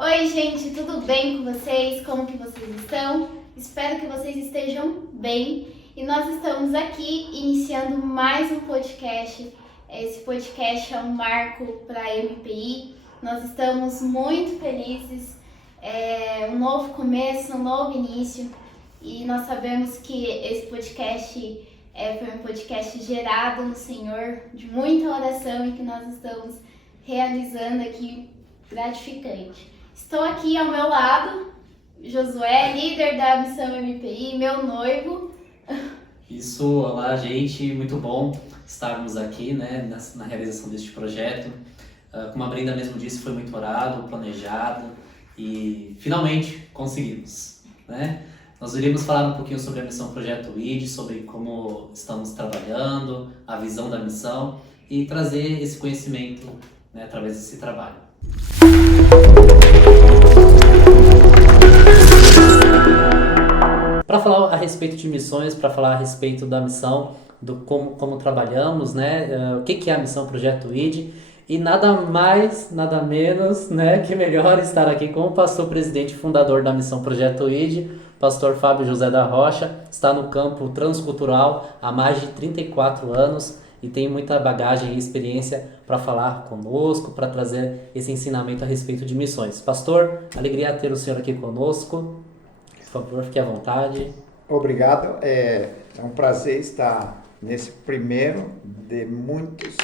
Oi, gente, tudo bem com vocês? Como que vocês estão? Espero que vocês estejam bem. E nós estamos aqui iniciando mais um podcast. Esse podcast é um marco para a MPI. Nós estamos muito felizes. É um novo começo, um novo início. E nós sabemos que esse podcast foi um podcast gerado no Senhor, de muita oração e que nós estamos realizando aqui gratificante. Estou aqui ao meu lado, Josué, líder da Missão MPI, meu noivo. Isso, olá gente, muito bom estarmos aqui, né, na realização deste projeto. Como a Brenda mesmo disse, foi muito orado, planejado e finalmente conseguimos, né? Nós iremos falar um pouquinho sobre a missão Projeto ID, sobre como estamos trabalhando, a visão da missão e trazer esse conhecimento, né, através desse trabalho. Para falar a respeito de missões, para falar a respeito da missão, do como trabalhamos, né? O que é a missão Projeto ID, e nada mais, nada menos, né, que melhor estar aqui com o pastor presidente e fundador da missão Projeto ID, pastor Fábio José da Rocha. Está no campo transcultural há mais de 34 anos e tem muita bagagem e experiência para falar conosco, para trazer esse ensinamento a respeito de missões. Pastor, alegria ter o senhor aqui conosco. Por favor, fique à vontade. Obrigado. É um prazer estar nesse primeiro de muitos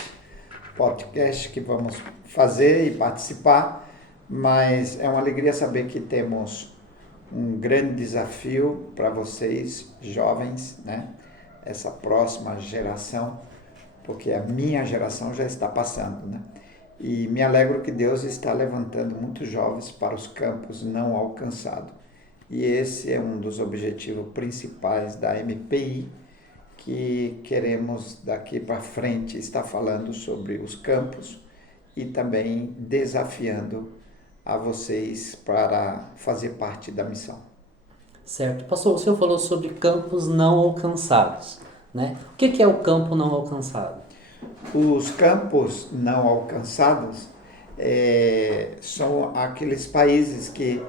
podcasts que vamos fazer e participar, mas é uma alegria saber que temos um grande desafio para vocês, jovens, né? Essa próxima geração, porque a minha geração já está passando, né? E me alegro que Deus está levantando muitos jovens para os campos não alcançados. E esse é um dos objetivos principais da MPI, que queremos daqui para frente estar falando sobre os campos e também desafiando a vocês para fazer parte da missão. Certo. Pastor, o senhor falou sobre campos não alcançados, né? O que é o campo não alcançado? Os campos não alcançados são aqueles países que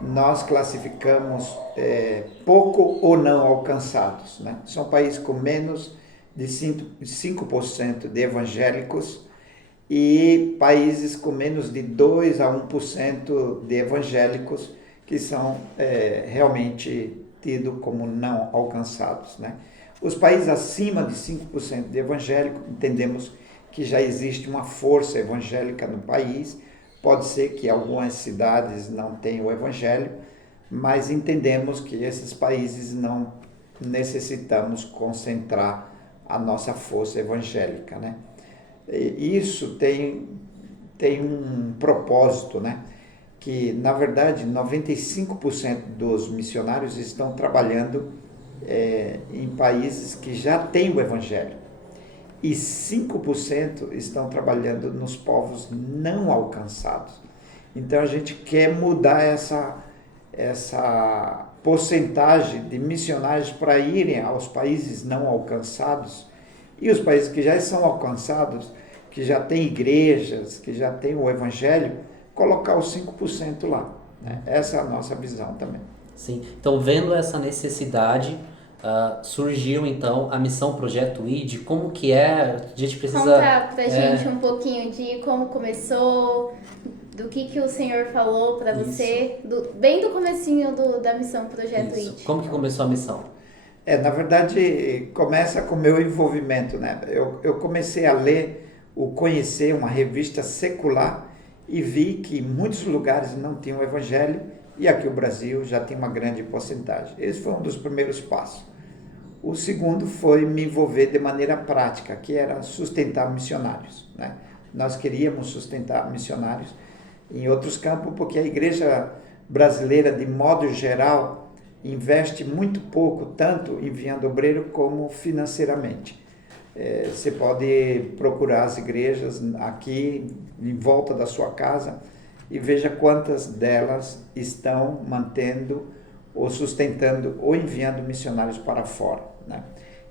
nós classificamos pouco ou não alcançados, né? São países com menos de 5% de evangélicos e países com menos de 2 a 1% de evangélicos que são realmente tidos como não alcançados, né? Os países acima de 5% de evangélicos, entendemos que já existe uma força evangélica no país. Pode ser que algumas cidades não tenham o evangelho, mas entendemos que esses países não necessitamos concentrar a nossa força evangélica, né? E isso tem um propósito, né? Que, na verdade, 95% dos missionários estão trabalhando em países que já têm o evangelho. E 5% estão trabalhando nos povos não alcançados. Então a gente quer mudar essa porcentagem de missionários para irem aos países não alcançados, e os países que já são alcançados, que já têm igrejas, que já têm o evangelho, colocar os 5% lá, né? Essa é a nossa visão também. Sim. Então, vendo essa necessidade, surgiu então a missão Projeto ID. Como que é? A gente precisa contar pra gente um pouquinho de como começou, do que o Senhor falou para você, bem do comecinho da missão Projeto ID. Como que começou a missão? Na verdade, começa com o meu envolvimento, né? Eu comecei a conhecer uma revista secular e vi que em muitos lugares não tinham o evangelho, e aqui o Brasil já tem uma grande porcentagem. Esse foi um dos primeiros passos. O segundo foi me envolver de maneira prática, que era sustentar missionários, né? Nós queríamos sustentar missionários em outros campos, porque a igreja brasileira, de modo geral, investe muito pouco, tanto enviando obreiro como financeiramente. Você pode procurar as igrejas aqui em volta da sua casa e veja quantas delas estão mantendo ou sustentando ou enviando missionários para fora, né?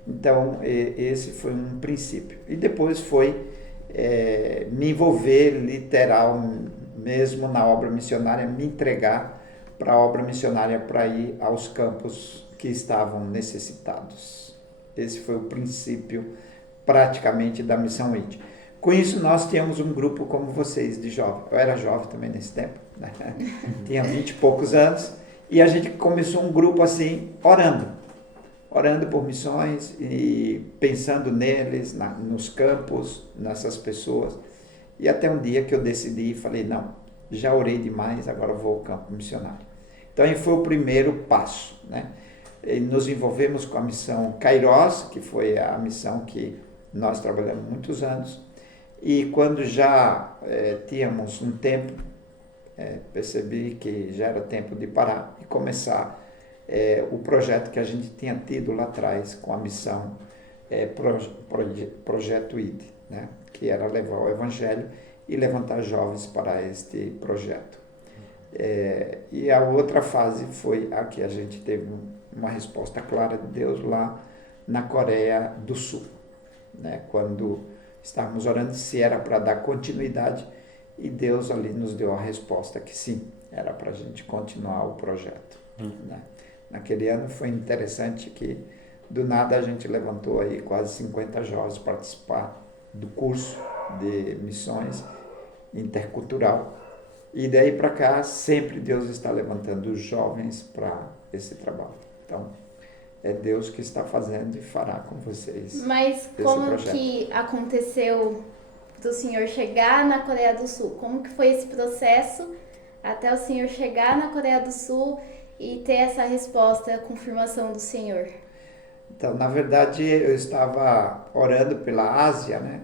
Então, esse foi um princípio. E depois foi me envolver mesmo na obra missionária, me entregar para a obra missionária para ir aos campos que estavam necessitados. Esse foi o princípio praticamente da Missão ID. Com isso, nós tínhamos um grupo como vocês, de jovem. Eu era jovem também nesse tempo, né? Tinha 20 e poucos anos, e a gente começou um grupo assim, orando por missões e pensando neles, nos campos, nessas pessoas. E até um dia que eu decidi e falei, não, já orei demais, agora vou ao campo missionário. Então, aí foi o primeiro passo, né? E nos envolvemos com a missão Kairos, que foi a missão que nós trabalhamos muitos anos. E quando já tínhamos um tempo, percebi que já era tempo de parar e começar o projeto que a gente tinha tido lá atrás com a missão Projeto ID, né? Que era levar o Evangelho e levantar jovens para este projeto. E a outra fase foi a que a gente teve uma resposta clara de Deus lá na Coreia do Sul, né? Quando estávamos orando se era para dar continuidade, e Deus ali nos deu a resposta que sim, era para a gente continuar o projeto. Né? Naquele ano foi interessante que do nada a gente levantou aí quase 50 jovens para participar do curso de missões intercultural. E daí para cá, sempre Deus está levantando os jovens para esse trabalho. Então, é Deus que está fazendo e fará com vocês. Mas como que aconteceu do senhor chegar na Coreia do Sul? Como que foi esse processo até o senhor chegar na Coreia do Sul e ter essa resposta, a confirmação do senhor? Então, na verdade, eu estava orando pela Ásia, né?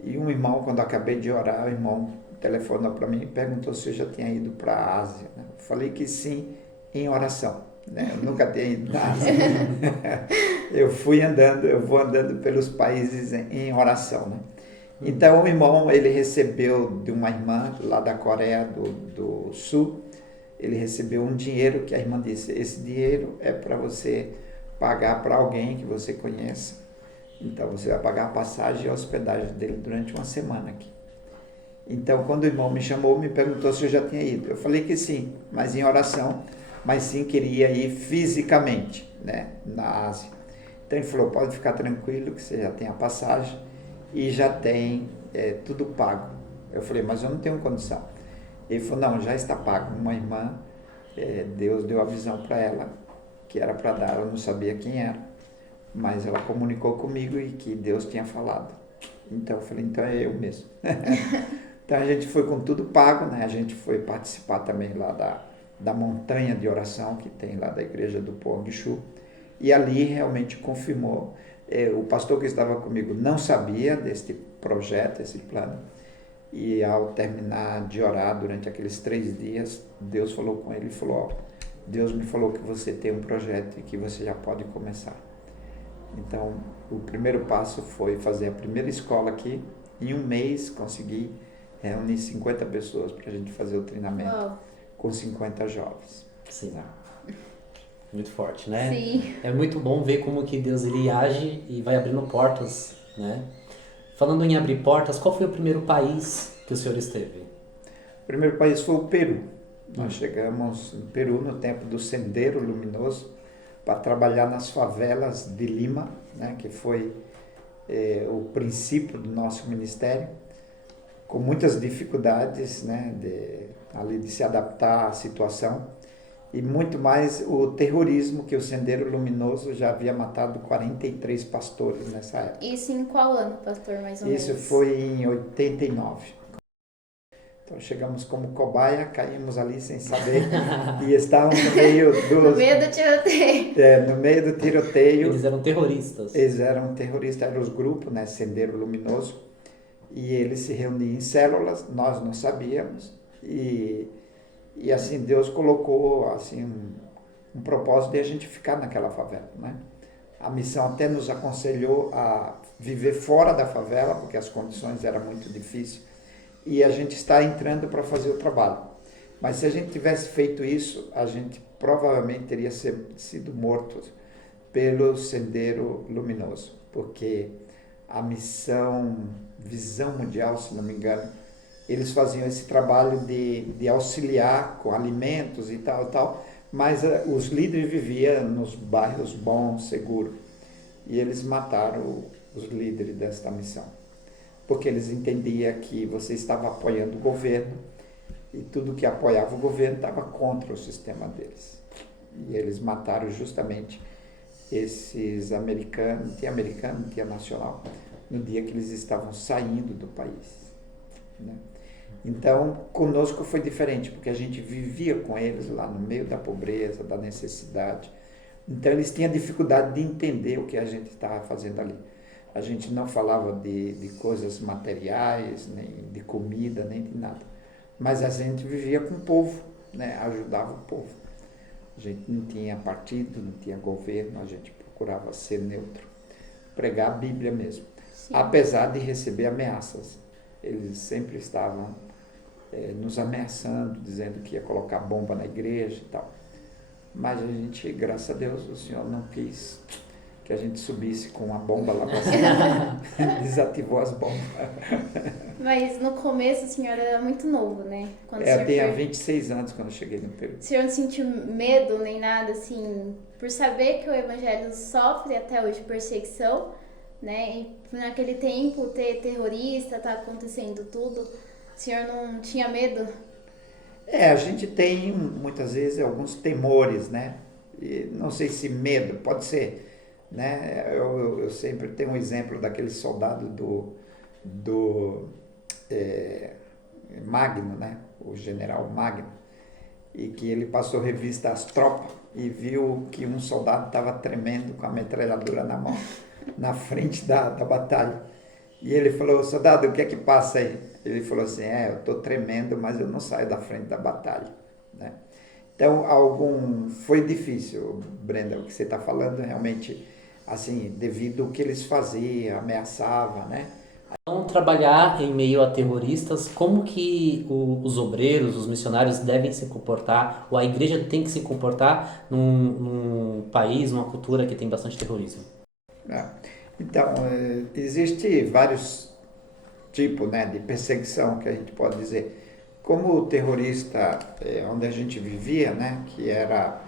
E um irmão, quando eu acabei de orar, o irmão telefonou para mim e perguntou se eu já tinha ido para a Ásia, né? Eu falei que sim, em oração, né? Eu nunca tinha ido na Ásia. Eu vou andando pelos países em oração, né? Então, o irmão, ele recebeu de uma irmã lá da Coreia do Sul, ele recebeu um dinheiro que a irmã disse, esse dinheiro é para você pagar para alguém que você conheça. Então, você vai pagar a passagem e a hospedagem dele durante uma semana aqui. Então, quando o irmão me chamou, me perguntou se eu já tinha ido. Eu falei que sim, mas em oração, mas sim queria ir fisicamente, né, na Ásia. Então, ele falou, pode ficar tranquilo que você já tem a passagem e já tem tudo pago. Eu falei, mas eu não tenho condição. Ele falou, não, já está pago. Uma irmã, Deus deu a visão para ela, que era para dar, ela não sabia quem era, mas ela comunicou comigo e que Deus tinha falado. Então eu falei, então é eu mesmo. Então a gente foi com tudo pago, né? A gente foi participar também lá da montanha de oração que tem lá da igreja do Pongshu, e ali realmente confirmou. O pastor que estava comigo não sabia deste projeto, esse plano, e ao terminar de orar durante aqueles 3 dias, Deus falou com ele e falou, ó, Deus me falou que você tem um projeto e que você já pode começar. Então, o primeiro passo foi fazer a primeira escola aqui. Em um mês, consegui reunir 50 pessoas para a gente fazer o treinamento. Uau. Com 50 jovens. Sim. Muito forte, né? Sim. É muito bom ver como que Deus ele age e vai abrindo portas, né? Falando em abrir portas, qual foi o primeiro país que o senhor esteve? O primeiro país foi o Peru. Nós chegamos no Peru no tempo do Sendero Luminoso para trabalhar nas favelas de Lima, né, que foi o princípio do nosso ministério, com muitas dificuldades, né, de se adaptar à situação, e muito mais o terrorismo, que o Sendero Luminoso já havia matado 43 pastores nessa época. Isso em qual ano, pastor, mais ou menos? Isso foi em 89. Então chegamos como cobaia, caímos ali sem saber e estávamos no meio no meio do tiroteio. No meio do tiroteio. Eles eram terroristas. Eles eram terroristas, eram os grupos, né, Sendero Luminoso, e eles se reuniam em células, nós não sabíamos, e assim Deus colocou assim um propósito de a gente ficar naquela favela, né? A missão até nos aconselhou a viver fora da favela, porque as condições eram muito difíceis, e a gente está entrando para fazer o trabalho. Mas se a gente tivesse feito isso, a gente provavelmente teria sido morto pelo Sendero Luminoso, porque a missão Visão Mundial, se não me engano, eles faziam esse trabalho de auxiliar com alimentos e tal, mas os líderes viviam nos bairros bons, seguros. E eles mataram os líderes desta missão, porque eles entendiam que você estava apoiando o governo e tudo que apoiava o governo estava contra o sistema deles. E eles mataram justamente esses americanos, tinha nacional, no dia que eles estavam saindo do país, né? Então, conosco foi diferente, porque a gente vivia com eles lá no meio da pobreza, da necessidade. Então, eles tinham dificuldade de entender o que a gente estava fazendo ali. A gente não falava de coisas materiais, nem de comida, nem de nada. Mas a gente vivia com o povo, né? Ajudava o povo. A gente não tinha partido, não tinha governo, a gente procurava ser neutro. Pregar a Bíblia mesmo. Sim. Apesar de receber ameaças. Eles sempre estavam nos ameaçando, dizendo que ia colocar bomba na igreja e tal. Mas a gente, graças a Deus, o Senhor não quis que a gente subisse com uma bomba lá para cima. Desativou as bombas. Mas no começo o senhor era muito novo, né? Eu tinha 26 anos quando eu cheguei no Peru. O senhor não sentiu medo nem nada, assim, por saber que o evangelho sofre até hoje perseguição, né? E naquele tempo ter terrorista, tá acontecendo tudo, o senhor não tinha medo? A gente tem muitas vezes alguns temores, né? E não sei se medo, pode ser, né? Eu sempre tenho um exemplo daquele soldado do Magno, né? O general Magno, e que ele passou revista às tropas e viu que um soldado estava tremendo com a metralhadora na mão, na frente da batalha. E ele falou: soldado, o que é que passa aí? Ele falou assim: eu estou tremendo, mas eu não saio da frente da batalha, né? Então, foi difícil, Brenda, o que você está falando, realmente, assim, devido ao que eles faziam, ameaçavam, né? Então, trabalhar em meio a terroristas, como que os obreiros, os missionários devem se comportar, ou a igreja tem que se comportar num país, numa cultura que tem bastante terrorismo? Então, existe vários tipos, né, de perseguição, que a gente pode dizer. Como o terrorista onde a gente vivia, né, que era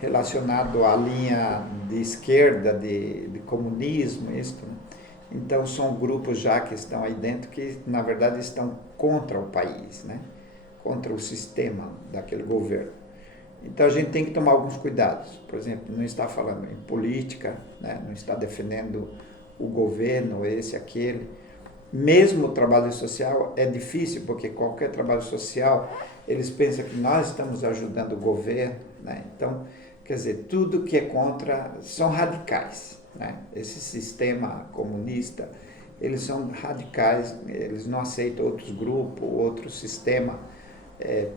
relacionado à linha de esquerda, de comunismo, isso, né? Então são grupos já que estão aí dentro que, na verdade, estão contra o país, né, contra o sistema daquele governo. Então a gente tem que tomar alguns cuidados. Por exemplo, não está falando em política, né, não está defendendo o governo, esse, aquele. Mesmo o trabalho social é difícil, porque qualquer trabalho social, eles pensam que nós estamos ajudando o governo, né? Então, quer dizer, tudo que é contra são radicais, né? Esse sistema comunista, eles são radicais, eles não aceitam outros grupos, outro sistema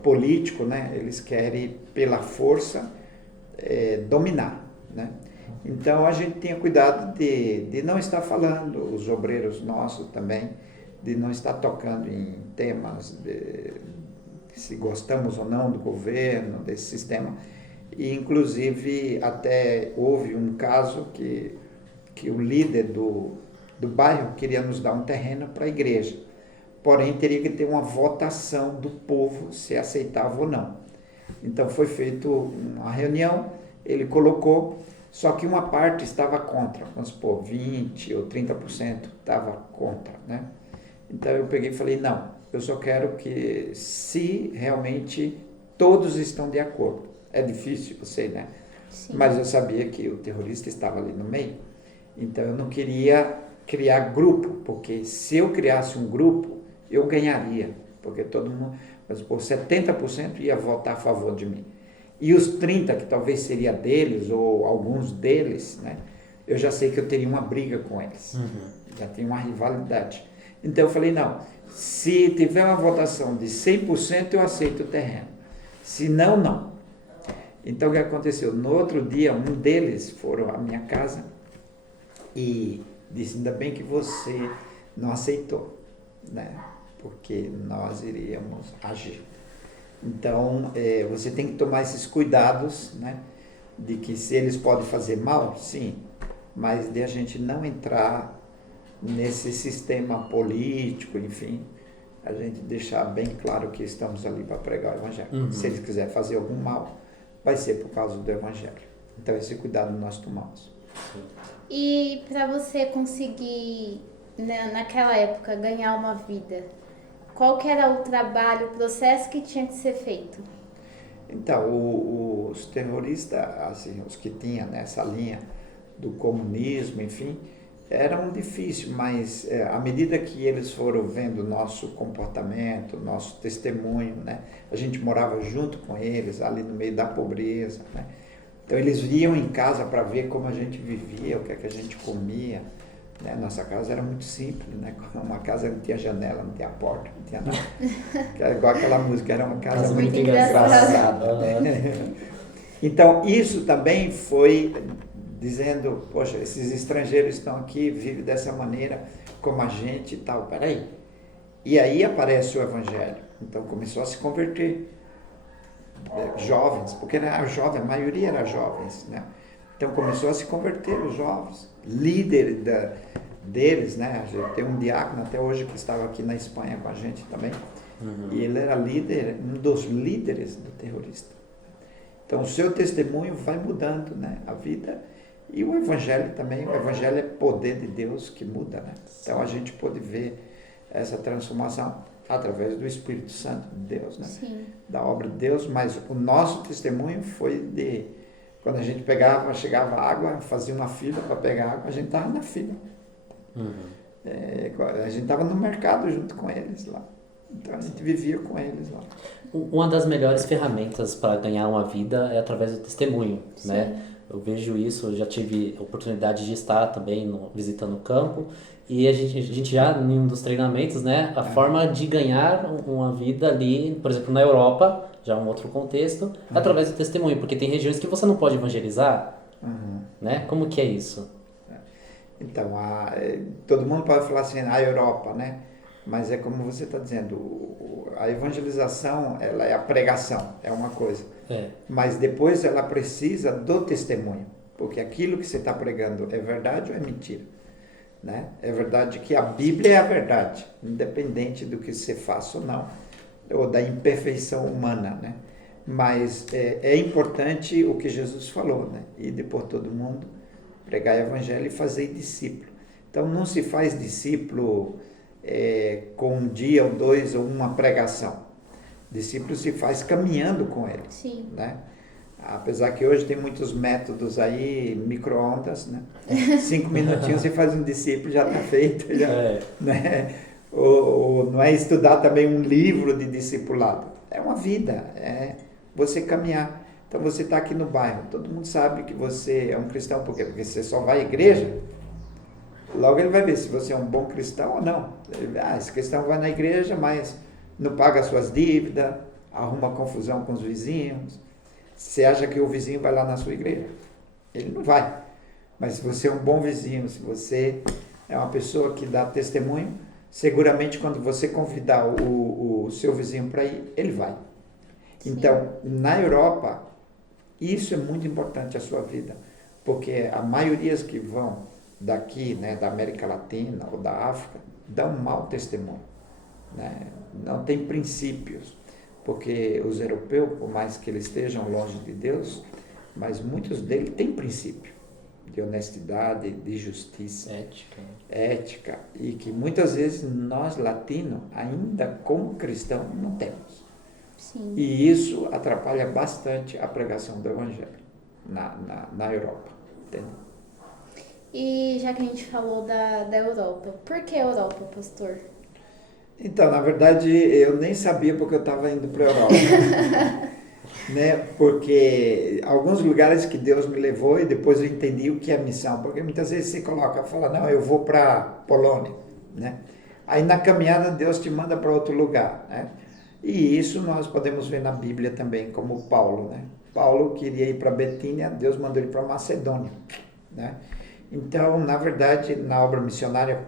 político, né? Eles querem, pela força, dominar, né? Então a gente tinha cuidado de não estar falando, os obreiros nossos também, de não estar tocando em temas se gostamos ou não do governo, desse sistema. E inclusive até houve um caso que o líder do bairro queria nos dar um terreno para a igreja, porém teria que ter uma votação do povo se aceitava ou não. Então foi feita uma reunião, ele colocou. Só que uma parte estava contra, vamos supor, 20% ou 30% estava contra, né? Então eu peguei e falei: não, eu só quero que, se realmente todos estão de acordo. É difícil, eu sei, né? Sim. Mas eu sabia que o terrorista estava ali no meio. Então eu não queria criar grupo, porque se eu criasse um grupo, eu ganharia. Porque todo mundo, vamos supor, 70% ia votar a favor de mim. E os 30%, que talvez seria deles, ou alguns deles, né? Eu já sei que eu teria uma briga com eles. Já tem uma rivalidade. Então eu falei: não, se tiver uma votação de 100%, eu aceito o terreno. Se não, não. Então o que aconteceu? No outro dia, um deles foram à minha casa e disse: ainda bem que você não aceitou, né? Porque nós iríamos agir. Então, você tem que tomar esses cuidados, né? De que se eles podem fazer mal, sim, mas de a gente não entrar nesse sistema político, enfim, a gente deixar bem claro que estamos ali para pregar o Evangelho. Uhum. Se eles quiserem fazer algum mal, vai ser por causa do Evangelho. Então, esse cuidado nós tomamos. E para você conseguir, né, naquela época, ganhar uma vida, qual que era o trabalho, o processo que tinha que ser feito? Então, os terroristas, assim, os que tinham nessa linha do comunismo, enfim, eram difíceis, mas à medida que eles foram vendo o nosso comportamento, nosso testemunho, né? A gente morava junto com eles, ali no meio da pobreza, né? Então, eles iam em casa para ver como a gente vivia, o que é que a gente comia, né? Nossa casa era muito simples, né? Uma casa não tinha janela, não tinha porta, não tinha nada. Era igual aquela música, era uma casa muito engraçada. Então, isso também foi dizendo, poxa, esses estrangeiros estão aqui, vivem dessa maneira como a gente e tal, peraí. E aí aparece o Evangelho. Então, começou a se converter. Jovens, porque era jovem, a maioria era jovens, né? Então começou a se converter os jovens, líder deles, né? Tem um diácono até hoje que estava aqui na Espanha com a gente também, e ele era líder, um dos líderes do terrorista. Então o seu testemunho vai mudando, né? A vida e o Evangelho também, o Evangelho é poder de Deus que muda, né? Então a gente pode ver essa transformação através do Espírito Santo de Deus, né? Sim. Da obra de Deus, mas o nosso testemunho foi de quando a gente chegava água, fazia uma fila para pegar água, a gente estava na fila. A gente estava no mercado junto com eles lá. Então a gente vivia com eles lá. Uma das melhores ferramentas para ganhar uma vida é através do testemunho, né? Eu vejo isso, eu já tive a oportunidade de estar também visitando o campo e a gente já, em um dos treinamentos, né? A forma de ganhar uma vida ali, por exemplo, na Europa, já um outro contexto, através do testemunho, porque tem regiões que você não pode evangelizar, né? Como que é isso? Então, todo mundo pode falar assim, a Europa, né? Mas é como você está dizendo, a evangelização, ela é a pregação, é uma coisa. Mas depois ela precisa do testemunho, porque aquilo que você está pregando é verdade ou é mentira? Né? É verdade que a Bíblia é a verdade, independente do que você faça ou não, ou da imperfeição humana, né? Mas é importante o que Jesus falou, né? Ir por todo mundo, pregar o evangelho e fazer discípulo. Então não se faz discípulo com um dia ou dois ou uma pregação. Discípulo se faz caminhando com ele. Sim. Né? Apesar que hoje tem muitos métodos aí, micro-ondas, né? 5 minutinhos você faz um discípulo, já está feito. Já, né? Ou não é estudar também um livro de discipulado. É uma vida, é você caminhar. Então você está aqui no bairro, todo mundo sabe que você é um cristão, por quê? Porque você só vai à igreja. Logo ele vai ver se você é um bom cristão ou não. Esse cristão vai na igreja, mas não paga suas dívidas, arruma confusão com os vizinhos. Você acha que o vizinho vai lá na sua igreja? Ele não vai. Mas se você é um bom vizinho, se você é uma pessoa que dá testemunho, seguramente quando você convidar o seu vizinho para ir, ele vai. Sim. Então, na Europa, isso é muito importante a sua vida, porque a maioria que vão daqui, né, da América Latina ou da África, dão mau testemunho, né? Não tem princípios, porque os europeus, por mais que eles estejam longe de Deus, mas muitos deles têm princípio de honestidade, de justiça, ética, e que muitas vezes nós latinos, ainda como cristãos, não temos. Sim. E isso atrapalha bastante a pregação do Evangelho na Europa, entendeu? E já que a gente falou da Europa, por que Europa, pastor? Então, na verdade, eu nem sabia porque eu estava indo para a Europa. Né? Porque alguns lugares que Deus me levou e depois eu entendi o que é missão. Porque muitas vezes você fala, não, eu vou para Polônia. Né? Aí na caminhada Deus te manda para outro lugar. Né? E isso nós podemos ver na Bíblia também, como Paulo. Né? Paulo queria ir para Betínia, Deus mandou ele para Macedônia. Né? Então, na verdade, na obra missionária,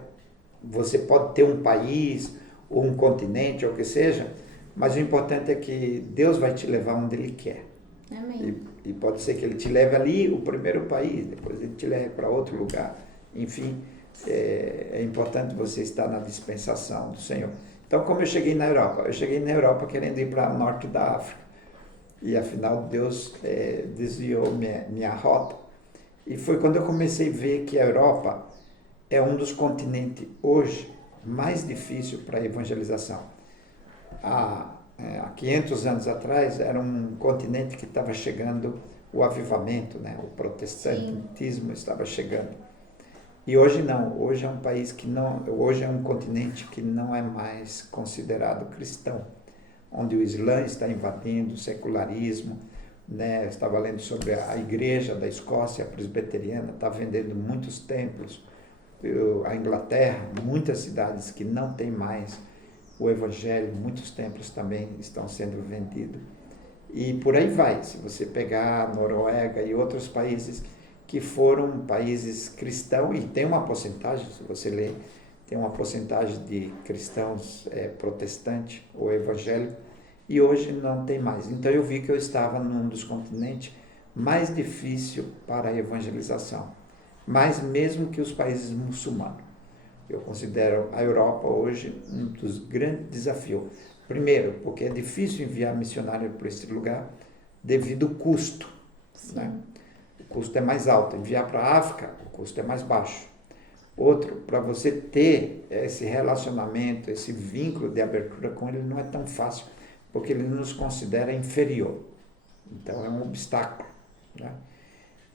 você pode ter um país, ou um continente, ou o que seja, mas o importante é que Deus vai te levar onde Ele quer. Amém. E pode ser que Ele te leve ali, o primeiro país, depois Ele te leve para outro lugar. Enfim, é importante você estar na dispensação do Senhor. Então, como eu cheguei na Europa? Eu cheguei na Europa querendo ir para o norte da África. E afinal, Deus desviou minha rota. E foi quando eu comecei a ver que a Europa é um dos continentes hoje mais difícil para a evangelização. Há 500 anos atrás era um continente que estava chegando o avivamento, né? O protestantismo Sim. estava chegando. E hoje não, hoje é um país que não, hoje é um continente que não é mais considerado cristão, onde o Islã está invadindo, o secularismo, né? Eu estava lendo sobre a igreja da Escócia, a presbiteriana, está vendendo muitos templos, a Inglaterra, muitas cidades que não tem mais o evangelho, muitos templos também estão sendo vendidos. E por aí vai, se você pegar a Noruega e outros países que foram países cristãos, e tem uma porcentagem, se você ler, tem uma porcentagem de cristãos protestantes ou evangélicos, e hoje não tem mais. Então eu vi que eu estava num dos continentes mais difíceis para a evangelização, mais mesmo que os países muçulmanos. Eu considero a Europa hoje um dos grandes desafios. Primeiro, porque é difícil enviar missionário para esse lugar devido ao custo, né? O custo é mais alto. Enviar para a África, o custo é mais baixo. Outro, para você ter esse relacionamento, esse vínculo de abertura com ele, não é tão fácil, porque ele nos considera inferior. Então, é um obstáculo, né?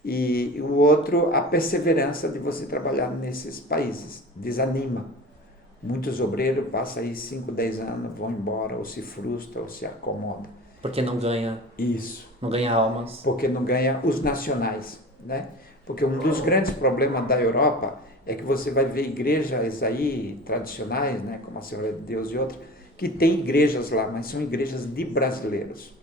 E o outro, a perseverança de você trabalhar nesses países. Desanima. Muitos obreiros passam aí 5, 10 anos, vão embora, ou se frustram, ou se acomodam. Porque não ganha. Isso. Não ganha almas. Porque não ganha os nacionais, né? Porque um dos grandes problemas da Europa é que você vai ver igrejas aí tradicionais, né, como a Assembleia de Deus e outras, que tem igrejas lá, mas são igrejas de brasileiros.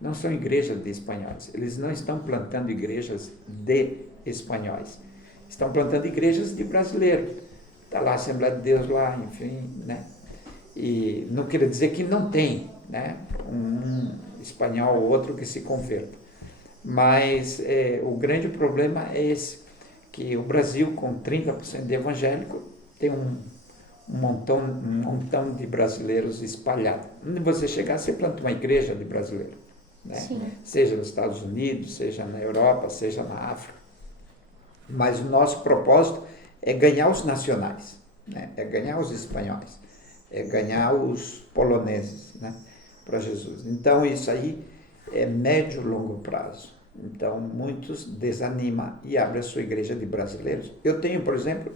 Não são igrejas de espanhóis. Eles não estão plantando igrejas de espanhóis. Estão plantando igrejas de brasileiros. Está lá a Assembleia de Deus lá, enfim, né? E não quer dizer que não tem, né, um espanhol ou outro que se converta. Mas o grande problema é esse, que o Brasil, com 30% de evangélico, tem um montão de brasileiros espalhados. Onde você chegar, você planta uma igreja de brasileiro, né? Seja nos Estados Unidos, seja na Europa, seja na África. Mas o nosso propósito é ganhar os nacionais, né? É ganhar os espanhóis, é ganhar os poloneses, né, para Jesus. Então, isso aí é médio e longo prazo. Então, muitos desanimam e abrem a sua igreja de brasileiros. Eu tenho, por exemplo,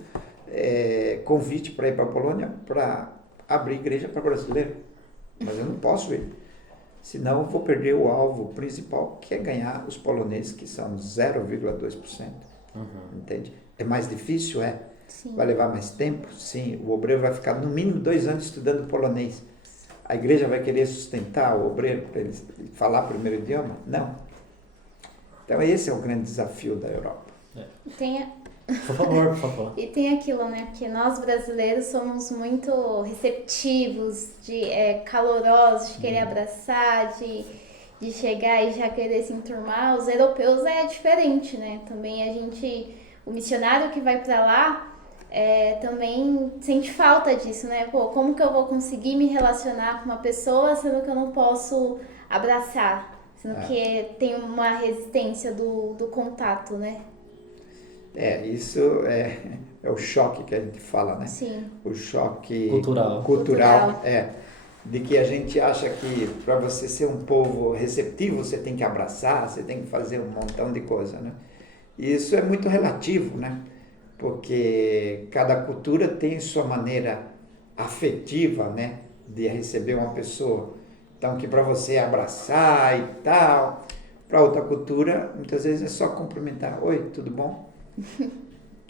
convite para ir para a Polônia para abrir igreja para brasileiro, mas eu não posso ir, senão eu vou perder o alvo principal, que é ganhar os poloneses, que são 0,2%. Entende? É mais difícil? Sim. Vai levar mais tempo? Sim. O obreiro vai ficar no mínimo 2 anos estudando polonês. A igreja vai querer sustentar o obreiro para ele falar o primeiro idioma? Não. Então esse é o grande desafio da Europa. Por favor. E tem aquilo, né? Porque nós brasileiros somos muito receptivos, calorosos, de querer abraçar, de chegar e já querer se enturmar. Os europeus é diferente, né? Também o missionário que vai para lá também sente falta disso, né? Pô, como que eu vou conseguir me relacionar com uma pessoa sendo que eu não posso abraçar? Sendo que tem uma resistência do contato, né? Isso é o choque que a gente fala, né? Sim. O choque cultural. De que a gente acha que para você ser um povo receptivo, você tem que abraçar, você tem que fazer um montão de coisa, né? E isso é muito relativo, né? Porque cada cultura tem sua maneira afetiva, né, de receber uma pessoa. Então, que para você abraçar e tal, para outra cultura, muitas vezes é só cumprimentar. Oi, tudo bom?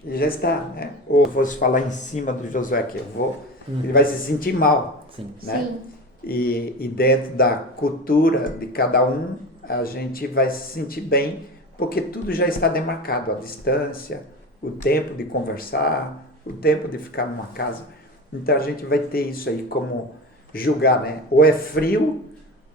E já está, né? Ou fosse falar em cima do Josué que ele vai se sentir mal. Sim. Né? Sim. E dentro da cultura de cada um, a gente vai se sentir bem, porque tudo já está demarcado, a distância, o tempo de conversar, o tempo de ficar numa casa. Então a gente vai ter isso aí como julgar, né? Ou é frio,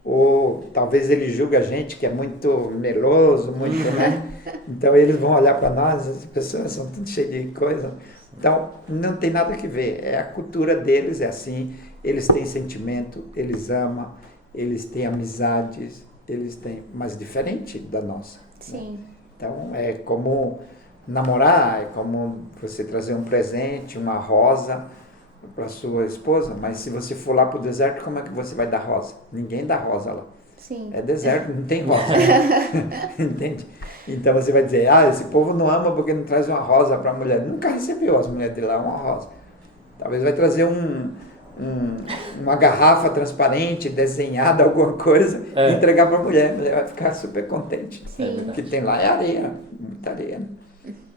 ou talvez ele julgue a gente que é muito meloso, muito, né? Então eles vão olhar para nós, as pessoas são tudo cheias de coisa. Então não tem nada que ver, é a cultura deles, é assim. eles têm sentimento, eles amam, eles têm amizades, eles têm, mas diferente da nossa. Sim. Né? Então é como namorar, é como você trazer um presente, uma rosa para sua esposa, mas se você for lá para o deserto, como é que você vai dar rosa? Ninguém dá rosa lá. Sim. É deserto, não tem rosa. Entende? Então você vai dizer, esse povo não ama porque não traz uma rosa para a mulher. Nunca recebeu as mulheres de lá uma rosa. Talvez vai trazer uma garrafa transparente, desenhada, alguma coisa, e entregar para a mulher. A mulher vai ficar super contente. Sim. O que tem lá é areia, muita areia. Né?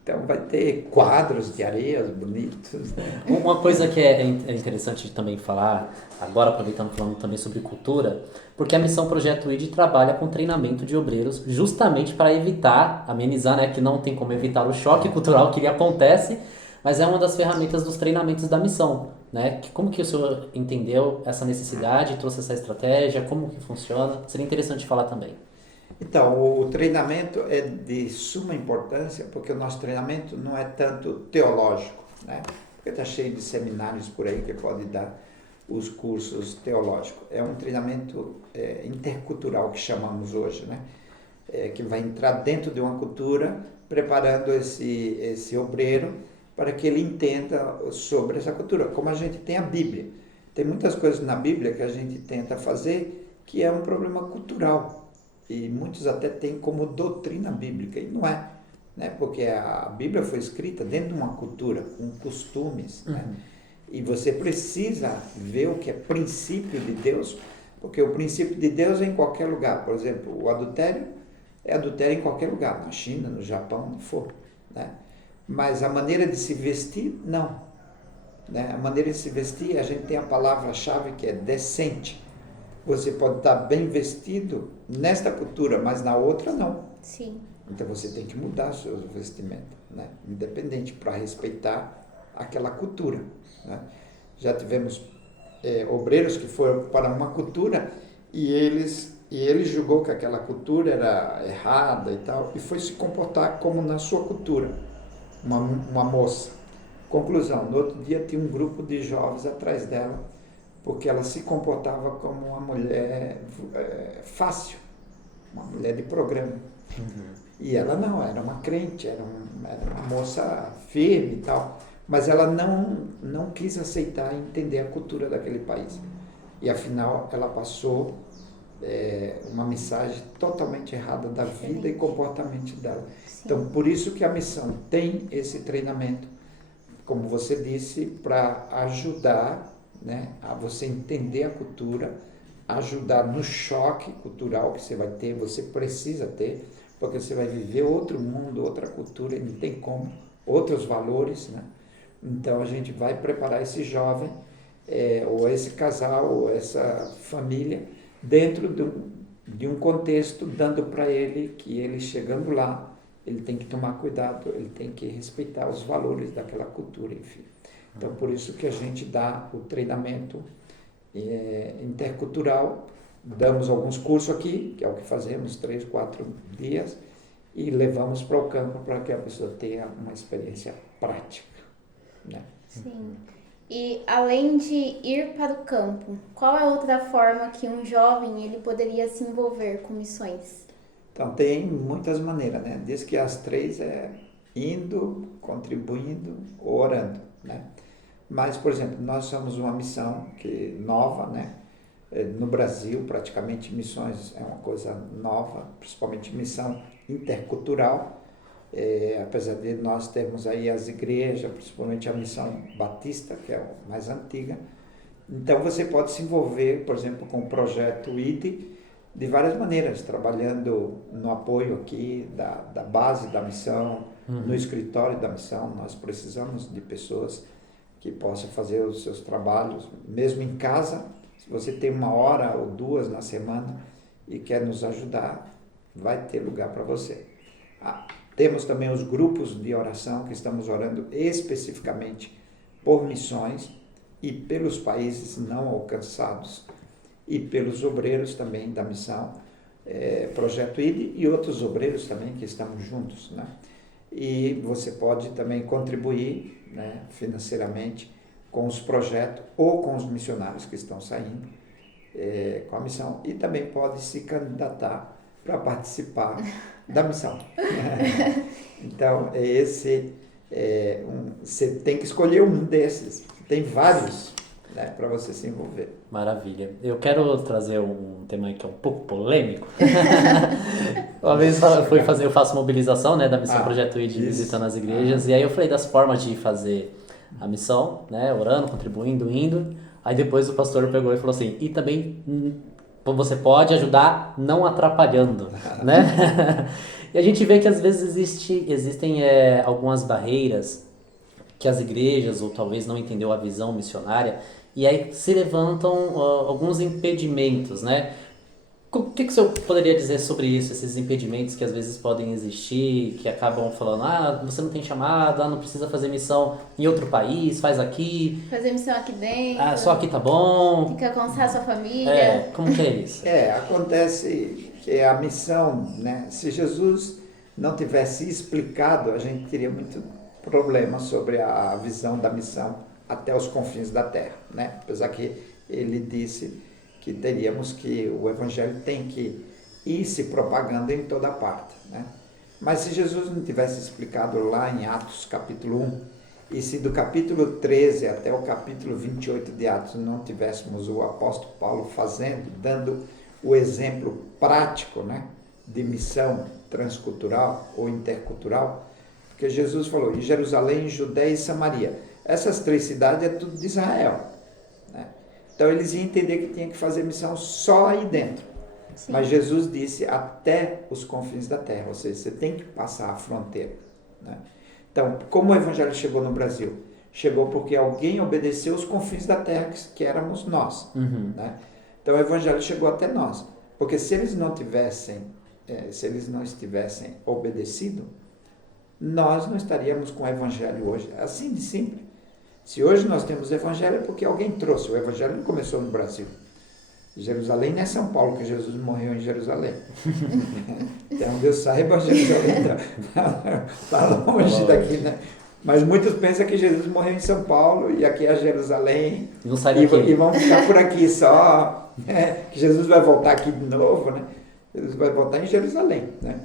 Então vai ter quadros de areias bonitos. Né? Uma coisa que é interessante também falar, agora aproveitando falando também sobre cultura, porque a Missão Projeto ID trabalha com treinamento de obreiros justamente para evitar, amenizar, né, que não tem como evitar o choque cultural que acontece, mas é uma das ferramentas dos treinamentos da missão, né? Como que o senhor entendeu essa necessidade, trouxe essa estratégia, como que funciona? Seria interessante falar também. Então, o treinamento é de suma importância, porque o nosso treinamento não é tanto teológico, né? Porque está cheio de seminários por aí que pode dar os cursos teológicos. É um treinamento intercultural que chamamos hoje, né? Que vai entrar dentro de uma cultura, preparando esse obreiro para que ele entenda sobre essa cultura. Como a gente tem a Bíblia. Tem muitas coisas na Bíblia que a gente tenta fazer que é um problema cultural. E muitos até têm como doutrina bíblica, e não é. Né? Porque a Bíblia foi escrita dentro de uma cultura, com costumes. Né? E você precisa ver o que é princípio de Deus, porque o princípio de Deus é em qualquer lugar. Por exemplo, o adultério é adultério em qualquer lugar, na China, no Japão, onde for. Né? Mas a maneira de se vestir, não. Né? A maneira de se vestir, a gente tem a palavra-chave que é decente. Você pode estar bem vestido nesta cultura, mas na outra não. Sim. Então você tem que mudar seus vestimentos, né? Independente, para respeitar aquela cultura. Né? Já tivemos obreiros que foram para uma cultura e ele julgou que aquela cultura era errada e tal, e foi se comportar como na sua cultura. Uma moça. Conclusão, no outro dia tinha um grupo de jovens atrás dela, porque ela se comportava como uma mulher fácil, uma mulher de programa. E ela não, era uma crente, era uma moça firme e tal, mas ela não quis aceitar e entender a cultura daquele país. E afinal ela passou uma mensagem totalmente errada da vida e comportamento dela. Sim. Então, por isso que a missão tem esse treinamento, como você disse, para ajudar, né, a você entender a cultura, ajudar no choque cultural que você vai ter, você precisa ter, porque você vai viver outro mundo, outra cultura, não tem como, outros valores, né? Então a gente vai preparar esse jovem, ou esse casal, ou essa família, dentro de um contexto, dando para ele que ele chegando lá, ele tem que tomar cuidado, ele tem que respeitar os valores daquela cultura, enfim. Então, por isso que a gente dá o treinamento intercultural, damos alguns cursos aqui, que é o que fazemos, 3, 4 dias, e levamos para o campo para que a pessoa tenha uma experiência prática. Né? Sim. E além de ir para o campo, qual é outra forma que um jovem ele poderia se envolver com missões? Então, tem muitas maneiras, né? Diz que as 3 é indo, contribuindo, orando, né? Mas, por exemplo, nós somos uma missão nova, né? No Brasil, praticamente, missões é uma coisa nova, principalmente missão intercultural, apesar de nós termos aí as igrejas, principalmente a missão batista, que é a mais antiga. Então, você pode se envolver, por exemplo, com o projeto ID, de várias maneiras, trabalhando no apoio aqui da base da missão, no escritório da missão. Nós precisamos de pessoas que possam fazer os seus trabalhos, mesmo em casa. Se você tem 1 hora ou 2 na semana e quer nos ajudar, vai ter lugar para você. Temos também os grupos de oração, que estamos orando especificamente por missões e pelos países não alcançados, e pelos obreiros também da missão, Projeto ID, e outros obreiros também que estamos juntos, né? E você pode também contribuir, né, financeiramente com os projetos ou com os missionários que estão saindo com a missão, e também pode se candidatar para participar da missão. Então, você tem que escolher um desses. Tem vários, né, para você se envolver. Maravilha. Eu quero trazer um tema que é um pouco polêmico. Uma vez eu faço mobilização, né, da missão Projeto ID, visitando as igrejas, e aí eu falei das formas de fazer a missão, né, orando, contribuindo, indo. Aí depois o pastor pegou e falou assim, e também você pode ajudar não atrapalhando, né? E a gente vê que às vezes existem algumas barreiras que as igrejas, ou talvez não entendeu a visão missionária, e aí se levantam alguns impedimentos, né? O que o senhor poderia dizer sobre isso, esses impedimentos que às vezes podem existir, que acabam falando, você não tem chamado, não precisa fazer missão em outro país, faz aqui. Fazer missão aqui dentro. Só aqui tá bom. Fica com a sua família. Como que é isso? Acontece que a missão, né, se Jesus não tivesse explicado, a gente teria muito problema sobre a visão da missão até os confins da terra, né? Apesar que ele disse que o evangelho tem que ir se propagando em toda parte, né? Mas se Jesus não tivesse explicado lá em Atos capítulo 1, e se do capítulo 13 até o capítulo 28 de Atos não tivéssemos o apóstolo Paulo dando o exemplo prático, né, de missão transcultural ou intercultural, porque Jesus falou em Jerusalém, Judéia e Samaria. Essas 3 cidades é tudo de Israel, né? Então eles iam entender que tinha que fazer missão só aí dentro. Sim. Mas Jesus disse até os confins da terra, ou seja, você tem que passar a fronteira, né? Então, como o evangelho chegou no Brasil? Chegou porque alguém obedeceu os confins da terra, que éramos nós, né? Então o evangelho chegou até nós, porque se eles não estivessem obedecido, nós não estaríamos com o evangelho hoje. Assim de simples. Se hoje nós temos evangelho é porque alguém trouxe. O evangelho não começou no Brasil. Jerusalém não é São Paulo, que Jesus morreu em Jerusalém. Então, Deus saiba, Jerusalém está longe daqui, né? Mas muitos pensam que Jesus morreu em São Paulo e aqui é Jerusalém. Não sai daqui. E vão ficar por aqui só, né? Que Jesus vai voltar aqui de novo, né? Jesus vai voltar em Jerusalém, né?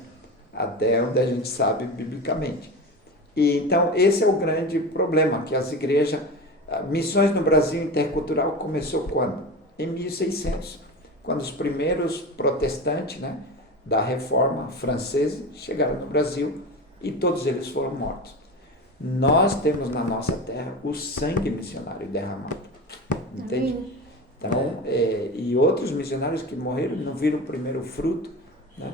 Até onde a gente sabe biblicamente. E, então, esse é o grande problema, que as igrejas, missões no Brasil intercultural começou quando? Em 1600, quando os primeiros protestantes, né, da Reforma francesa chegaram no Brasil e todos eles foram mortos. Nós temos na nossa terra o sangue missionário derramado, entende? Então, e outros missionários que morreram não viram o primeiro fruto, né?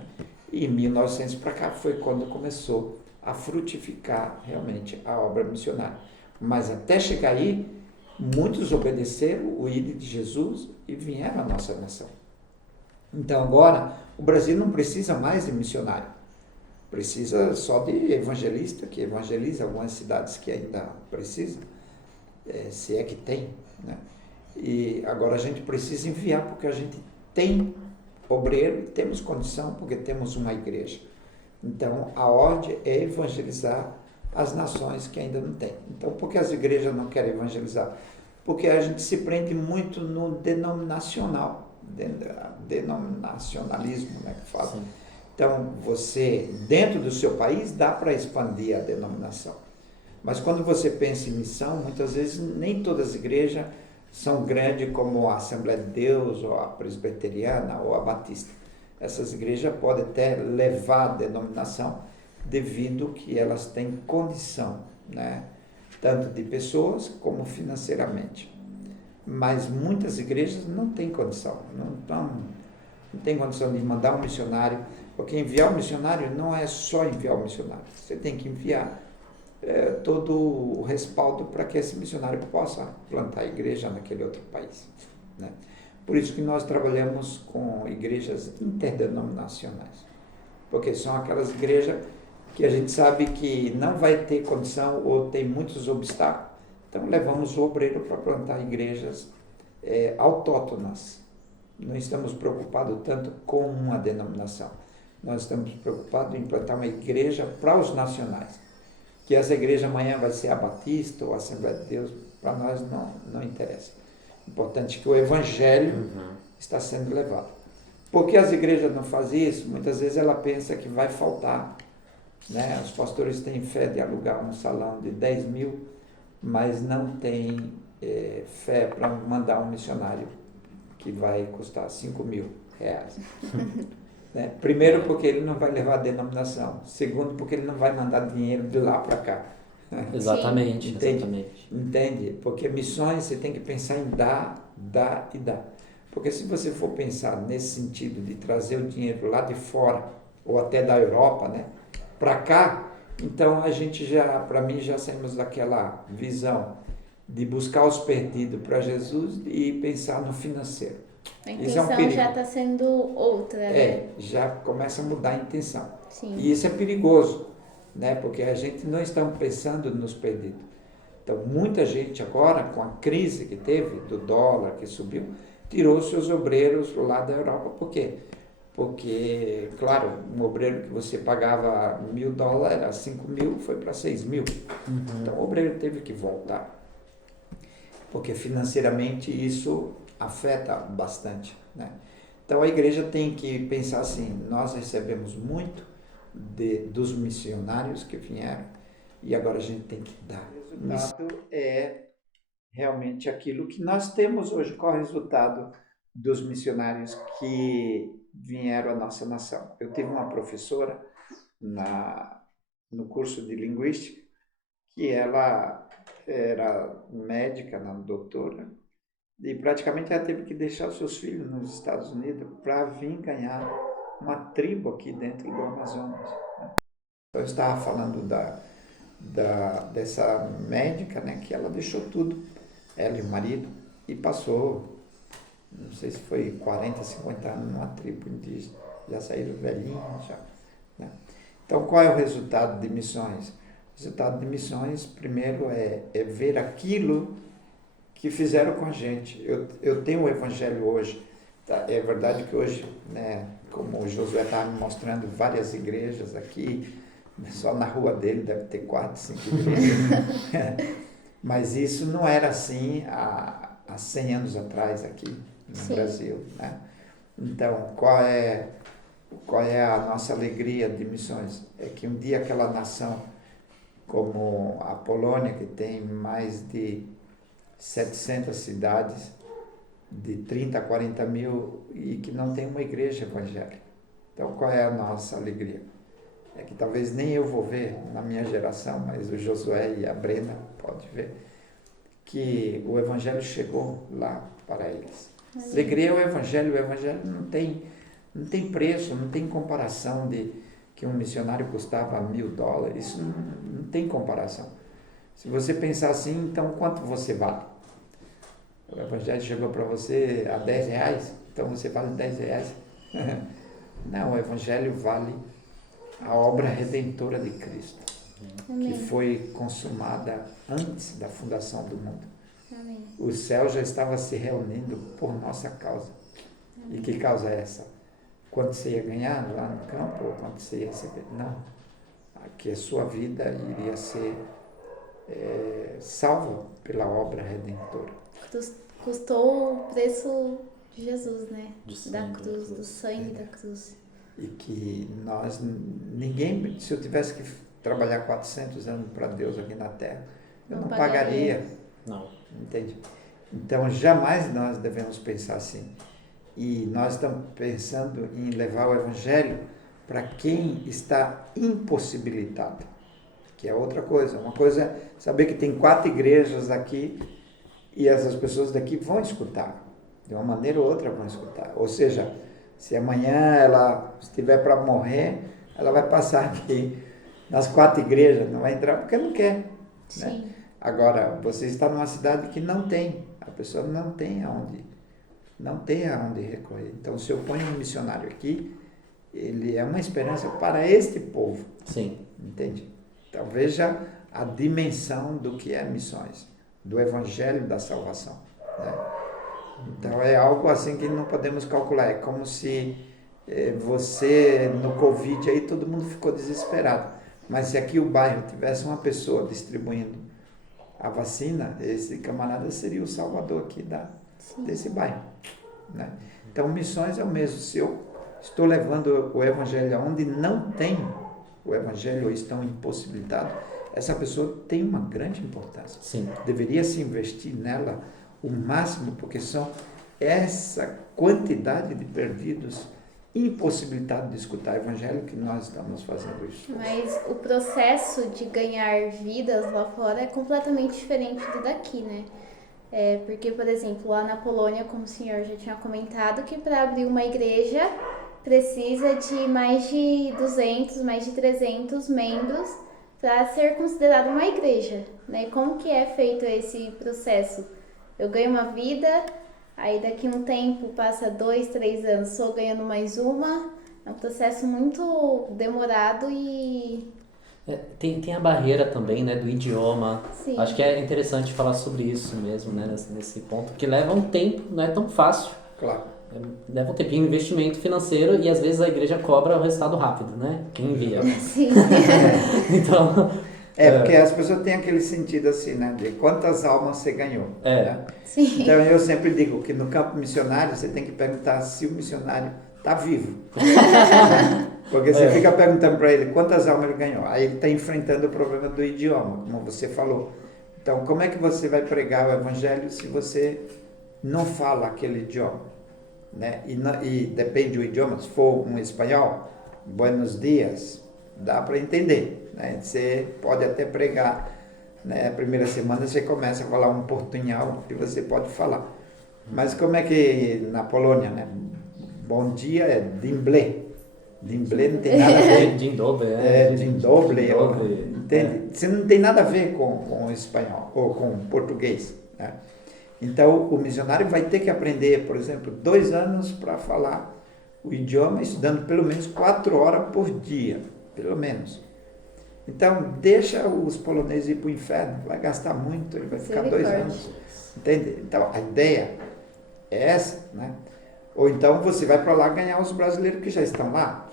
E em 1900 para cá foi quando começou a frutificar realmente a obra missionária. Mas até chegar aí, muitos obedeceram o ID de Jesus e vieram à nossa nação. Então agora, o Brasil não precisa mais de missionário. Precisa só de evangelista, que evangeliza algumas cidades que ainda precisam, se é que tem, né? E agora a gente precisa enviar, porque a gente tem obreiro e temos condição, porque temos uma igreja. Então, a ordem é evangelizar as nações que ainda não têm. Então, por que as igrejas não querem evangelizar? Porque a gente se prende muito no denominacionalismo, né, que fala. Sim. Então, você, dentro do seu país, dá para expandir a denominação. Mas quando você pensa em missão, muitas vezes nem todas as igrejas são grandes como a Assembleia de Deus, ou a Presbiteriana, ou a Batista. Essas igrejas podem até levar a denominação devido que elas têm condição, né? Tanto de pessoas como financeiramente. Mas muitas igrejas não têm condição, não têm condição de mandar um missionário, porque enviar um missionário não é só enviar um missionário, você tem que enviar todo o respaldo para que esse missionário possa plantar a igreja naquele outro país, né? Por isso que nós trabalhamos com igrejas interdenominacionais, porque são aquelas igrejas que a gente sabe que não vai ter condição ou tem muitos obstáculos. Então levamos o obreiro para plantar igrejas autóctonas. Não estamos preocupados tanto com uma denominação. Nós estamos preocupados em plantar uma igreja para os nacionais. Que essa igreja amanhã vai ser a Batista ou a Assembleia de Deus, para nós não interessa. O importante é que o evangelho está sendo levado. Por que as igrejas não fazem isso? Muitas vezes ela pensa que vai faltar, né? Os pastores têm fé de alugar um salão de 10 mil, mas não tem fé para mandar um missionário que vai custar 5 mil reais. Né? Primeiro, porque ele não vai levar a denominação. Segundo, porque ele não vai mandar dinheiro de lá para cá. Exatamente, Entende? exatamente. Entende? Porque missões você tem que pensar em dar, dar e dar. Porque se você for pensar nesse sentido de trazer o dinheiro lá de fora, ou até da Europa, né, para cá, então a gente para mim, já saímos daquela visão de buscar os perdidos para Jesus e pensar no financeiro. A Isso é um intenção perigo. já está sendo outra, né? Já começa a mudar a intenção. Sim. E isso é perigoso, né? Porque a gente não está pensando nos perdidos. Então, muita gente agora, com a crise que teve, do dólar que subiu, tirou seus obreiros lá da Europa. Por quê? Porque, claro, um obreiro que você pagava $1.000, era 5 mil, foi para 6 mil. Então, o obreiro teve que voltar. Porque financeiramente isso afeta bastante, né? Então a igreja tem que pensar assim, nós recebemos muito dos missionários que vieram e agora a gente tem que dar. O resultado é realmente aquilo que nós temos hoje. Qual é o resultado dos missionários que vieram à nossa nação? Eu tive uma professora no curso de linguística que ela era médica, doutora, e praticamente ela teve que deixar os seus filhos nos Estados Unidos para vir ganhar uma tribo aqui dentro do Amazonas. Então, eu estava falando dessa médica, né, que ela deixou tudo, ela e o marido, e passou, não sei se foi 40, 50 anos numa tribo indígena, já saíram velhinhos, já, né? Então, qual é o resultado de missões? O resultado de missões, primeiro, é ver aquilo que fizeram com a gente. Eu tenho o evangelho hoje. Tá? É verdade que hoje, né, como o Josué estava me mostrando, várias igrejas aqui, só na rua dele deve ter 4, 5 igrejas. Mas isso não era assim há 100 anos atrás aqui no Brasil, né? Então, qual é a nossa alegria de missões? É que um dia aquela nação, como a Polônia, que tem mais de 700 cidades, de 30 a 40 mil, e que não tem uma igreja evangélica. Então, qual é a nossa alegria? É que talvez nem eu vou ver na minha geração, mas o Josué e a Brena pode ver, que o evangelho chegou lá para eles. Alegria é o evangelho não tem preço, não tem comparação de que um missionário custava $1.000, isso não tem comparação. Se você pensar assim, então quanto você vale? O evangelho chegou para você a R$10, então você vale R$10. Não, o evangelho vale a obra redentora de Cristo, Amém. que foi consumada antes da fundação do mundo. Amém. O céu já estava se reunindo por nossa causa. Amém. E que causa é essa? Quanto você ia ganhar lá no campo, ou quanto você ia receber? Não. Que a sua vida iria ser salva pela obra redentora. Custou o preço de Jesus, né? Da sangue, cruz, do sangue da cruz. E que ninguém, se eu tivesse que trabalhar 400 anos para Deus aqui na Terra, eu não pagaria. Não. Entende? Então, jamais nós devemos pensar assim. E nós estamos pensando em levar o Evangelho para quem está impossibilitado, que é outra coisa. Uma coisa é saber que tem 4 igrejas aqui e essas pessoas daqui vão escutar. De uma maneira ou outra vão escutar. Ou seja, se amanhã ela estiver para morrer, ela vai passar aqui nas 4 igrejas, não vai entrar porque não quer. Sim. Né? Agora, você está numa cidade que não tem, a pessoa não tem aonde recorrer. Então, se eu ponho um missionário aqui, ele é uma esperança para este povo. Sim. Entende? Então, veja a dimensão do que é missões, do evangelho da salvação, né? Então, é algo assim que não podemos calcular. É como se você, no Covid, aí todo mundo ficou desesperado. Mas se aqui o bairro tivesse uma pessoa distribuindo a vacina, esse camarada seria o salvador aqui desse bairro, né? Então, missões é o mesmo. Se eu estou levando o evangelho aonde não tem o evangelho ou estão impossibilitados, essa pessoa tem uma grande importância. Sim. Deveria se investir nela o máximo, porque são essa quantidade de perdidos impossibilitados de escutar o evangelho que nós estamos fazendo isso. Mas o processo de ganhar vidas lá fora é completamente diferente do daqui, né? Porque, por exemplo, lá na Polônia, como o senhor já tinha comentado, que para abrir uma igreja precisa de mais de 200, mais de 300 membros para ser considerada uma igreja, né? Como que é feito esse processo? Eu ganho uma vida, aí daqui a um tempo, passa 2, 3 anos, estou ganhando mais uma. É um processo muito demorado e... Tem a barreira também, né, do idioma. Sim. Acho que é interessante falar sobre isso mesmo, né, nesse ponto, que leva um tempo, não é tão fácil. Claro. Leva um tempinho, investimento financeiro, e às vezes a igreja cobra o resultado rápido, né? Quem envia. Sim. Então... porque as pessoas têm aquele sentido assim, né, de quantas almas você ganhou. Né? Sim. Então eu sempre digo que no campo missionário você tem que perguntar se o missionário está vivo. Porque você fica perguntando para ele quantas almas ele ganhou. Aí ele está enfrentando o problema do idioma, como você falou. Então, como é que você vai pregar o evangelho se você não fala aquele idioma? Né? E depende do idioma. Se for um espanhol, buenos dias, dá para entender. Né? Você pode até pregar. Né? A primeira semana você começa a falar um portunhol que você pode falar. Mas como é que na Polônia, né? Bom dia é dimble. Dimble não tem nada a ver. Dzień dobry, Dzień dobry, dobry. entende? Você não tem nada a ver com o espanhol ou com o português. Né? Então, o missionário vai ter que aprender, por exemplo, 2 anos para falar o idioma, estudando pelo menos 4 horas por dia, pelo menos. Então, deixa os poloneses ir para o inferno, vai gastar muito, ele vai ficar 2 anos. Entende? Então, a ideia é essa, né? Ou então você vai para lá ganhar os brasileiros que já estão lá.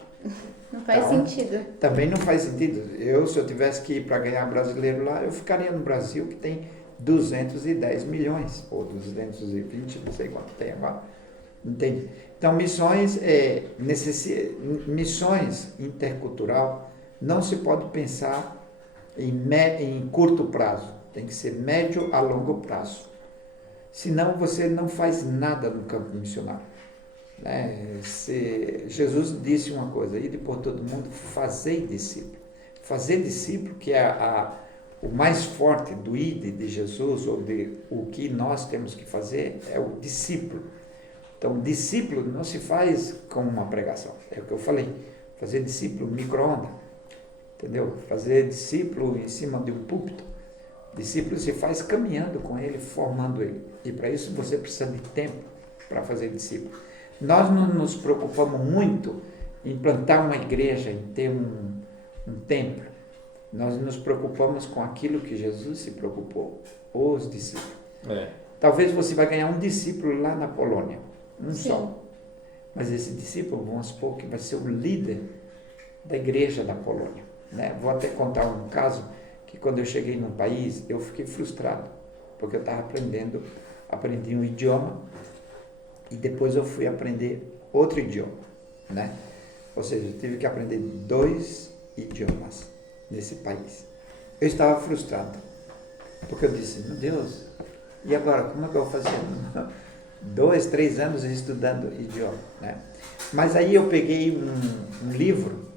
Não faz então, sentido. Também não faz sentido. Se eu tivesse que ir para ganhar brasileiro lá, eu ficaria no Brasil, que tem 210 milhões, ou 220, não sei quanto tem agora. Entende? Então, missões intercultural não se pode pensar em curto prazo. Tem que ser médio a longo prazo. Senão, você não faz nada no campo missionário. Né? Jesus disse uma coisa: ide por todo mundo, fazei discípulo. Fazer discípulo, que é o mais forte do ide de Jesus, ou de o que nós temos que fazer, é o discípulo. Então, discípulo não se faz com uma pregação, é o que eu falei, fazer discípulo micro-ondas, entendeu? Fazer discípulo em cima de um púlpito. Discípulo se faz caminhando com ele, formando ele, e para isso você precisa de tempo para fazer discípulo. Nós não nos preocupamos muito em plantar uma igreja, em ter um templo. Nós nos preocupamos com aquilo que Jesus se preocupou, os discípulos. Talvez você vai ganhar um discípulo lá na Polônia, só. Mas esse discípulo, vamos supor que vai ser o líder da igreja da Polônia. Né? Vou até contar um caso que quando eu cheguei num país, eu fiquei frustrado, porque eu estava aprendi um idioma, e depois eu fui aprender outro idioma, né? Ou seja, eu tive que aprender 2 idiomas nesse país. Eu estava frustrado, porque eu disse, meu Deus, e agora, como é que eu vou fazer? 2, 3 anos estudando idioma, né? Mas aí eu peguei um livro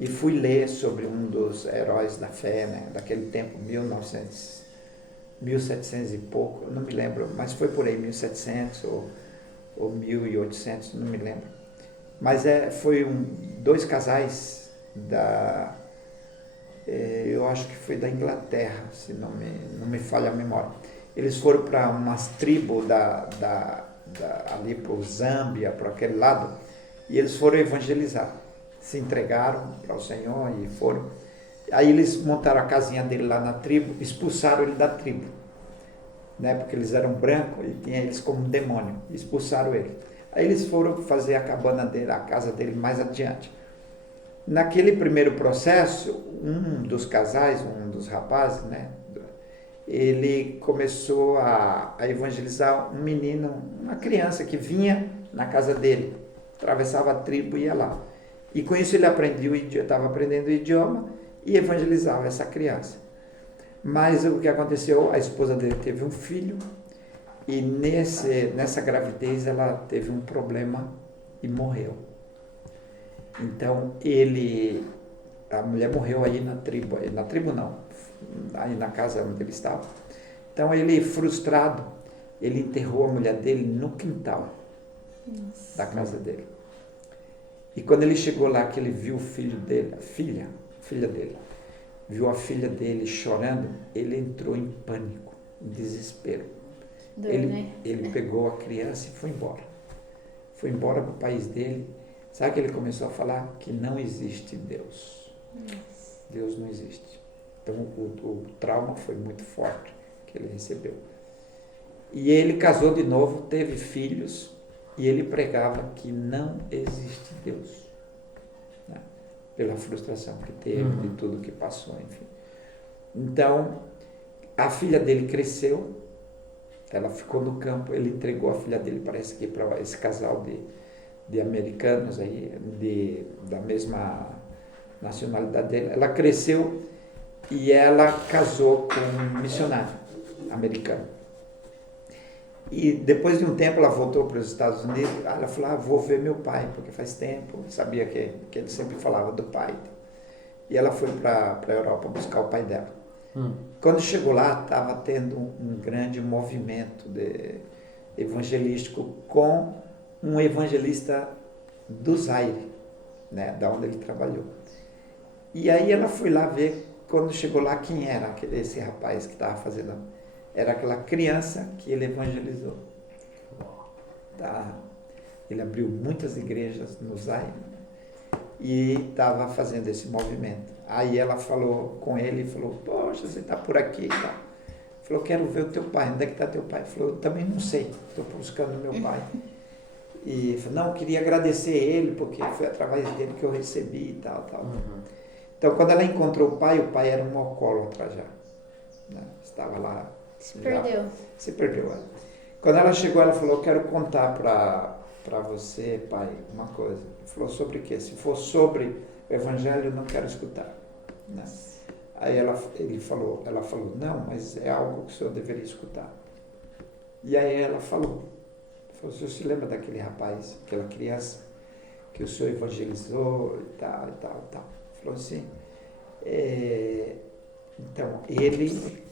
e fui ler sobre um dos heróis da fé, né? Daquele tempo, 1700 e pouco, eu não me lembro, mas foi por aí, 1700 ou 1800, não me lembro. Mas foi 2 casais eu acho que foi da Inglaterra, se não me falha a memória. Eles foram para umas tribos ali para o Zâmbia, para aquele lado, e eles foram evangelizar. Se entregaram para o Senhor e foram. Aí eles montaram a casinha dele lá na tribo, expulsaram ele da tribo, né? Porque eles eram brancos e tinha eles como um demônio, expulsaram ele. Aí eles foram fazer a cabana dele, a casa dele mais adiante. Naquele primeiro processo, um dos casais, um dos rapazes, né? ele começou a evangelizar um menino, uma criança que vinha na casa dele, atravessava a tribo e ia lá. E com isso ele estava aprendendo o idioma e evangelizava essa criança. Mas o que aconteceu, a esposa dele teve um filho e nessa gravidez ela teve um problema e morreu. Então a mulher morreu aí na tribo não, aí na casa onde ele estava. Então ele, frustrado, ele enterrou a mulher dele no quintal da casa dele. E quando ele chegou lá, que ele viu o filho dele, a filha dele, viu a filha dele chorando, ele entrou em pânico, em desespero. Ele pegou a criança e foi embora. Foi embora para o país dele. Sabe que ele começou a falar? Que não existe Deus. Deus não existe. Então o trauma foi muito forte que ele recebeu. E ele casou de novo, teve filhos, e ele pregava que não existe Deus, né? Pela frustração que teve, de tudo que passou, enfim. Então, a filha dele cresceu, ela ficou no campo, ele entregou a filha dele, parece que para esse casal de americanos aí, da mesma nacionalidade dele. Ela cresceu e ela casou com um missionário americano. E depois de um tempo ela voltou para os Estados Unidos. Ela falou, vou ver meu pai, porque faz tempo, sabia que ele sempre falava do pai. E ela foi para a Europa buscar o pai dela. Quando chegou lá, estava tendo um grande movimento evangelístico com um evangelista do Zaire, né, da onde ele trabalhou. E aí ela foi lá ver, quando chegou lá, quem era esse rapaz que estava fazendo. Era aquela criança que ele evangelizou. Tá? Ele abriu muitas igrejas no Zaire e estava fazendo esse movimento. Aí ela falou com ele, falou, poxa, você está por aqui e tal. Falou, quero ver o teu pai, onde é que está teu pai? Falou, eu também não sei, estou buscando meu pai. E falou, não, eu queria agradecer ele, porque foi através dele que eu recebi e tal, tal. Então, quando ela encontrou o pai era um alcoólatra já. Né? Estava lá. Se perdeu. Quando ela chegou, ela falou, quero contar para você, pai, uma coisa. Ele falou, sobre o quê? Se for sobre o evangelho, eu não quero escutar. Né? Aí ela falou, não, mas é algo que o senhor deveria escutar. E aí ela falou, o senhor se lembra daquele rapaz, aquela criança que o senhor evangelizou e tal, e tal, e tal. Falou assim, então, ele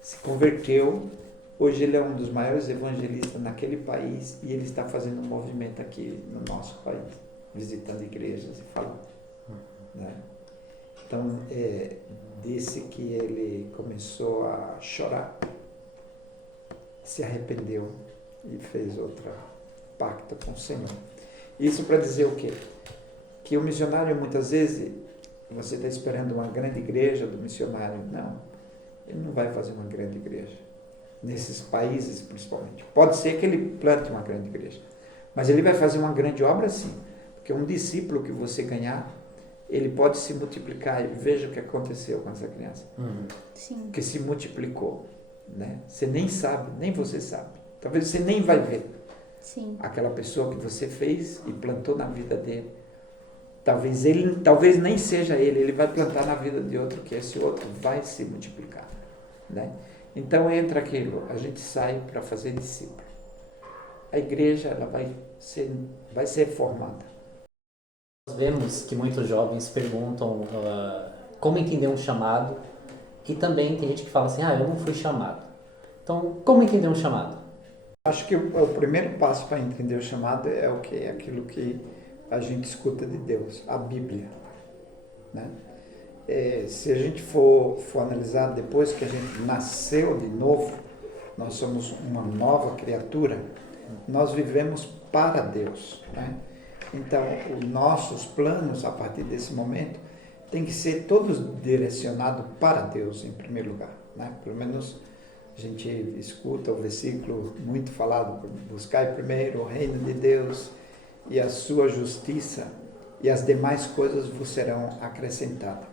se converteu, hoje ele é um dos maiores evangelistas naquele país e ele está fazendo um movimento aqui no nosso país, visitando igrejas e falando. Né? Então, disse que ele começou a chorar, se arrependeu e fez outro pacto com o Senhor. Isso para dizer o quê? Que o missionário, muitas vezes, você está esperando uma grande igreja do missionário. Não, ele não vai fazer uma grande igreja. Nesses países, principalmente. Pode ser que ele plante uma grande igreja. Mas ele vai fazer uma grande obra, sim. Porque um discípulo que você ganhar, ele pode se multiplicar. E veja o que aconteceu com essa criança. Sim. Que se multiplicou. Né? Você nem sabe, nem você sabe. Talvez você nem vai ver. Sim. Aquela pessoa que você fez e plantou na vida dele. Talvez nem seja ele vai plantar na vida de outro, que esse outro vai se multiplicar. Né? Então entra aquilo, a gente sai para fazer discípulo. A igreja ela vai ser formada. Nós vemos que muitos jovens perguntam como entender um chamado, e também tem gente que fala assim, eu não fui chamado. Então, como entender um chamado? Acho que o primeiro passo para entender o chamado é o quê? Aquilo que a gente escuta de Deus, a Bíblia. Né? Se a gente for analisar depois que a gente nasceu de novo, nós somos uma nova criatura, nós vivemos para Deus. Né? Então, os nossos planos a partir desse momento tem que ser todos direcionados para Deus em primeiro lugar. Né? Pelo menos a gente escuta o versículo muito falado, buscai primeiro o reino de Deus e a sua justiça, e as demais coisas vos serão acrescentadas.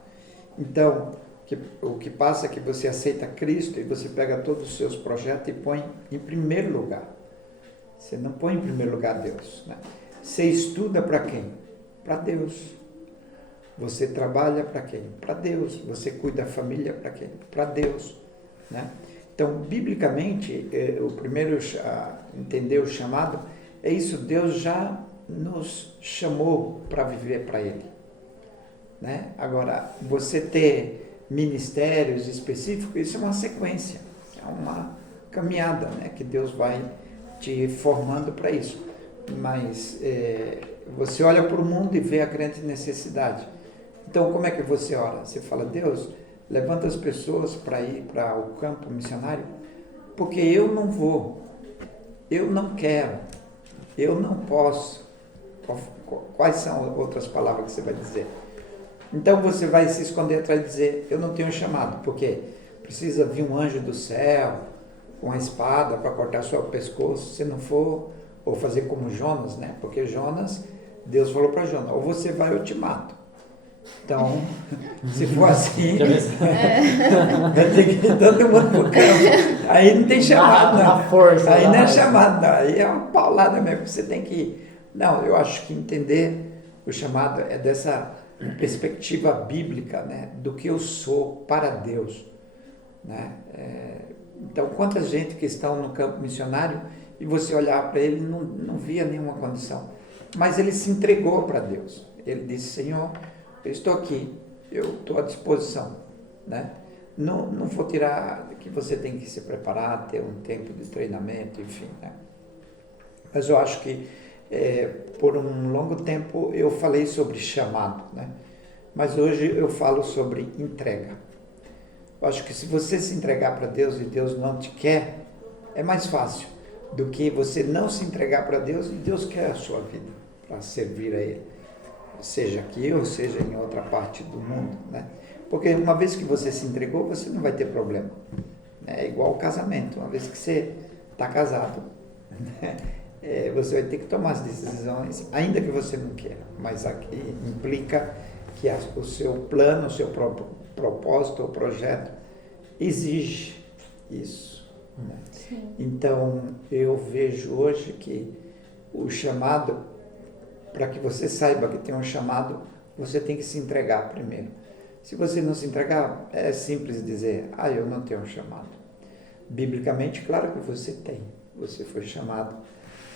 Então, O que passa é que você aceita Cristo e você pega todos os seus projetos e põe em primeiro lugar. Você não põe em primeiro lugar Deus, né? Você estuda para quem? Para Deus. Você trabalha para quem? Para Deus. Você cuida da família para quem? Para Deus, né? Então, biblicamente, o primeiro entender o chamado é isso. Deus já nos chamou para viver para Ele, né? Agora, você ter ministérios específicos, isso é uma sequência, é uma caminhada, né? Que Deus vai te formando para isso. Mas você olha para o mundo e vê a grande necessidade. Então, como é que você ora? Você fala: Deus, levanta as pessoas para ir para o campo missionário, porque eu não vou, eu não quero, eu não posso. Quais são outras palavras que você vai dizer? Então você vai se esconder atrás de dizer: eu não tenho chamado, porque precisa vir um anjo do céu com a espada para cortar seu pescoço, se não for, ou fazer como Jonas, né? Porque Jonas, Deus falou para Jonas: ou você vai ou eu te mato. Então, se for assim, vai ter que ir todo mundo pro campo. Aí não tem chamado, não. Aí não é chamado, não. Aí é uma paulada mesmo. Você tem que ir. Não, eu acho que entender o chamado é dessa perspectiva bíblica, né? Do que eu sou para Deus, né? Então, quanta gente que estão no campo missionário e você olhar para ele não via nenhuma condição. Mas ele se entregou para Deus. Ele disse: Senhor, eu estou aqui, eu estou à disposição, né? Não vou tirar que você tem que se preparar, ter um tempo de treinamento, enfim, né? Mas eu acho que por um longo tempo eu falei sobre chamado, né? Mas hoje eu falo sobre entrega. Eu acho que se você se entregar para Deus e Deus não te quer, é mais fácil do que você não se entregar para Deus e Deus quer a sua vida para servir a Ele. Seja aqui ou seja em outra parte do mundo, né? Porque uma vez que você se entregou, você não vai ter problema. É igual ao casamento. Uma vez que você está casado, né? Você vai ter que tomar as decisões, ainda que você não queira. Mas aqui implica que o seu plano, o seu próprio propósito ou projeto exige isso, né? Então, eu vejo hoje que o chamado, para que você saiba que tem um chamado, você tem que se entregar primeiro. Se você não se entregar, é simples dizer: eu não tenho um chamado. Biblicamente, claro que você tem. Você foi chamado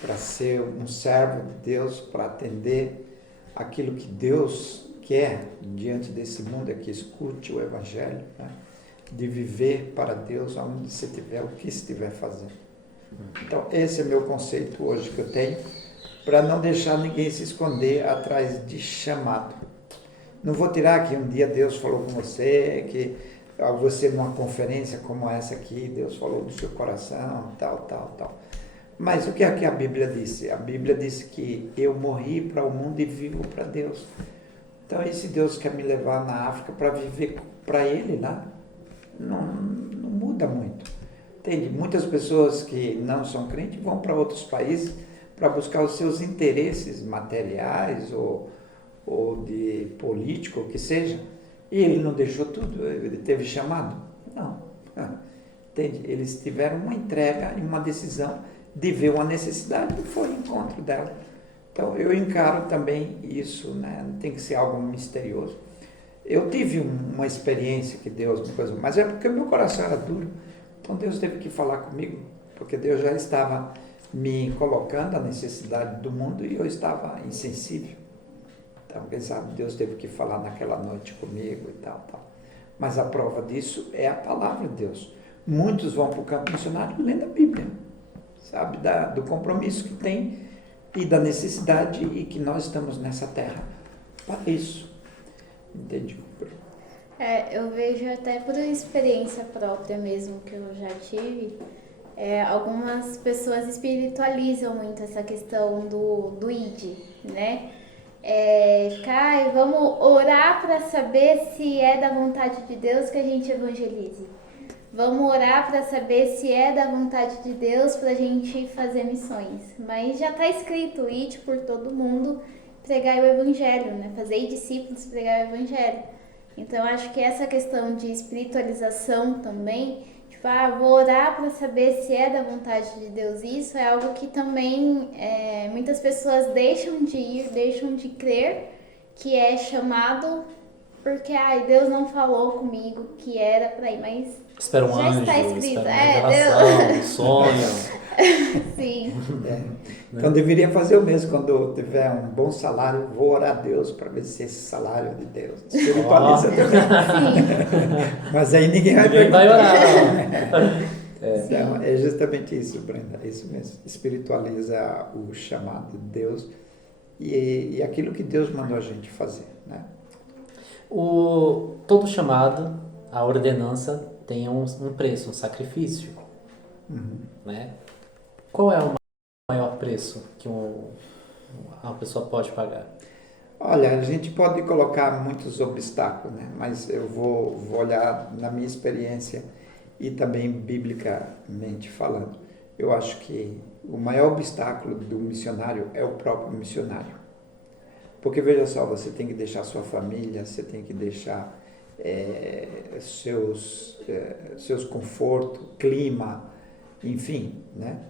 para ser um servo de Deus, para atender aquilo que Deus quer diante desse mundo, é que escute o Evangelho, né? De viver para Deus onde você estiver, o que estiver fazendo. Então, esse é meu conceito hoje que eu tenho, para não deixar ninguém se esconder atrás de chamado. Não vou tirar que um dia Deus falou com você, que você numa conferência como essa aqui, Deus falou do seu coração, tal. Mas o que é que a Bíblia disse? A Bíblia disse que eu morri para o mundo e vivo para Deus. Então, e se Deus quer me levar na África para viver para Ele lá, não muda muito. Entende? Muitas pessoas que não são crentes vão para outros países para buscar os seus interesses materiais ou de político, o que seja, e ele não deixou tudo, ele teve chamado? Não. Entende? Eles tiveram uma entrega e uma decisão de ver uma necessidade e foi ao encontro dela. Então, eu encaro também isso, né? Não tem que ser algo misterioso. Eu tive uma experiência que Deus me coisou, mas é porque meu coração era duro. Então, Deus teve que falar comigo, porque Deus já estava me colocando a necessidade do mundo e eu estava insensível. Então, quem sabe, Deus teve que falar naquela noite comigo e tal. Mas a prova disso é a palavra de Deus. Muitos vão para o campo missionário lendo a Bíblia, sabe, do compromisso que tem e da necessidade e que nós estamos nessa terra para isso. Entende? Eu vejo até por experiência própria mesmo que eu já tive, algumas pessoas espiritualizam muito essa questão do ID, né? Vamos orar para saber se é da vontade de Deus que a gente evangelize. Vamos orar para saber se é da vontade de Deus para a gente fazer missões. Mas já está escrito: ide por todo mundo, pregar o evangelho, né? Fazer discípulos, pregar o evangelho. Então, eu acho que essa questão de espiritualização também, tipo, vou orar para saber se é da vontade de Deus, isso é algo que também muitas pessoas deixam de ir, deixam de crer que é chamado porque, Deus não falou comigo que era para ir, mas Espera um já anjo, está escrito. espera uma revelação, um sonho. Sim. Então deveria fazer o mesmo quando tiver um bom salário, vou orar a Deus para ver se esse salário é de Deus. Espiritualiza também. Mas aí ninguém vai Ninguém vai perguntar. orar. Então, é justamente isso, Brenda, é isso mesmo. Espiritualiza o chamado de Deus e aquilo que Deus mandou a gente fazer, né? Todo chamado, a ordenança, tem um preço, um sacrifício. Né? Qual é o maior preço que uma pessoa pode pagar? Olha, a gente pode colocar muitos obstáculos, né? Mas eu vou olhar na minha experiência e também biblicamente falando. Eu acho que o maior obstáculo do missionário é o próprio missionário. Porque veja só, você tem que deixar sua família, você tem que deixar seus confortos, clima, enfim, né?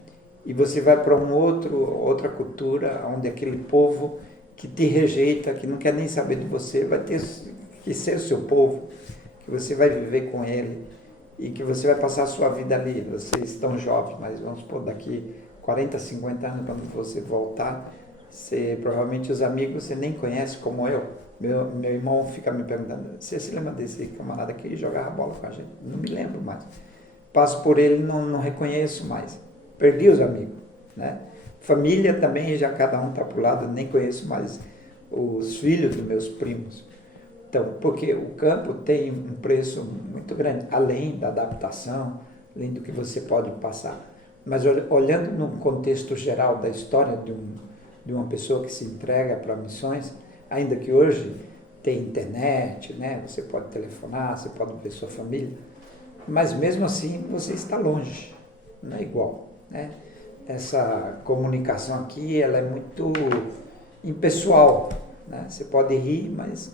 E você vai para outra cultura, onde aquele povo que te rejeita, que não quer nem saber de você, vai ter que ser o seu povo, que você vai viver com ele e que você vai passar a sua vida ali. Vocês estão jovens, mas vamos supor, daqui 40, 50 anos, quando você voltar, provavelmente os amigos você nem conhece, como eu. Meu irmão fica me perguntando, você se lembra desse camarada que jogava bola com a gente? Não me lembro mais. Passo por ele, não reconheço mais. Perdi os amigos, né? Família também, já cada um está para o lado, nem conheço mais os filhos dos meus primos. Então, porque o campo tem um preço muito grande, além da adaptação, além do que você pode passar. Mas olhando no contexto geral da história de uma pessoa que se entrega para missões, ainda que hoje tem internet, né? Você pode telefonar, você pode ver sua família, mas mesmo assim você está longe, não é igual, né? Essa comunicação aqui, ela é muito impessoal, né? Você pode rir, mas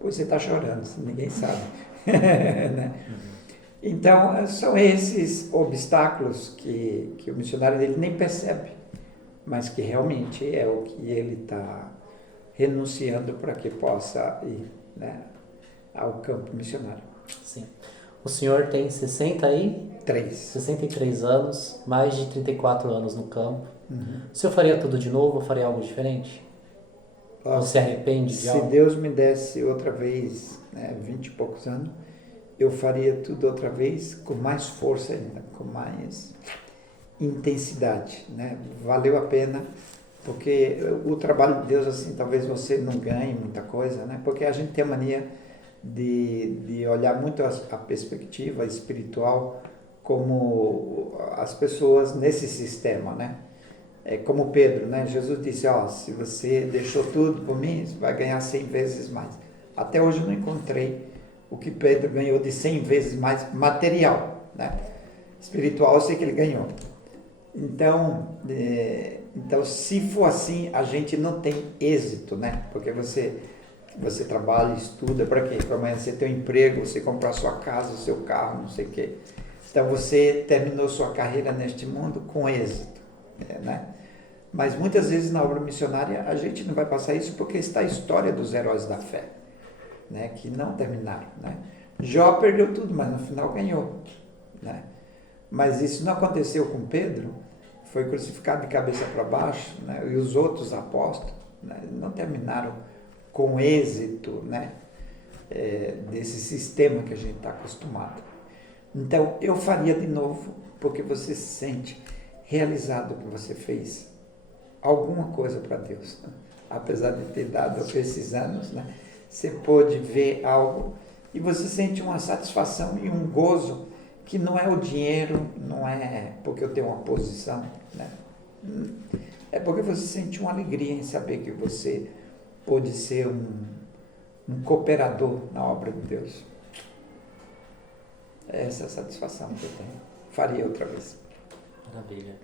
você está chorando, ninguém sabe. Né? Então, são esses obstáculos que o missionário dele nem percebe, mas que realmente é o que ele está renunciando para que possa ir, né, ao campo missionário. Sim. O senhor tem 63 anos, mais de 34 anos no campo. O senhor faria tudo de novo ou faria algo diferente? Ou se arrepende de algo? Se Deus me desse outra vez, né, 20 e poucos anos, eu faria tudo outra vez com mais força ainda, com mais intensidade, né? Valeu a pena, porque o trabalho de Deus, assim, talvez você não ganhe muita coisa, né? Porque a gente tem a mania de olhar muito a perspectiva espiritual como as pessoas nesse sistema, né? É como Pedro, né? Jesus disse, se você deixou tudo por mim, você vai ganhar 100 vezes mais. Até hoje eu não encontrei o que Pedro ganhou de 100 vezes mais material, né? Espiritual eu sei que ele ganhou. Então, se for assim, a gente não tem êxito, né? Porque você trabalha, estuda, para quê? Para amanhã você ter um emprego, você comprar sua casa, o seu carro, não sei o quê. Então você terminou sua carreira neste mundo com êxito, né? Mas muitas vezes na obra missionária a gente não vai passar isso porque está a história dos heróis da fé, né? Que não terminaram, né? Jó perdeu tudo, mas no final ganhou, né? Mas isso não aconteceu com Pedro, foi crucificado de cabeça para baixo, né? E os outros apóstolos, né, não terminaram com êxito, né? Desse sistema que a gente está acostumado. Então, eu faria de novo, porque você se sente realizado que você fez alguma coisa para Deus, né? Apesar de ter dado esses anos, né? Você pôde ver algo e você sente uma satisfação e um gozo que não é o dinheiro, não é porque eu tenho uma posição, né? É porque você sente uma alegria em saber que você pôde ser um cooperador na obra de Deus. É essa a satisfação que eu tenho. Faria outra vez. Maravilha.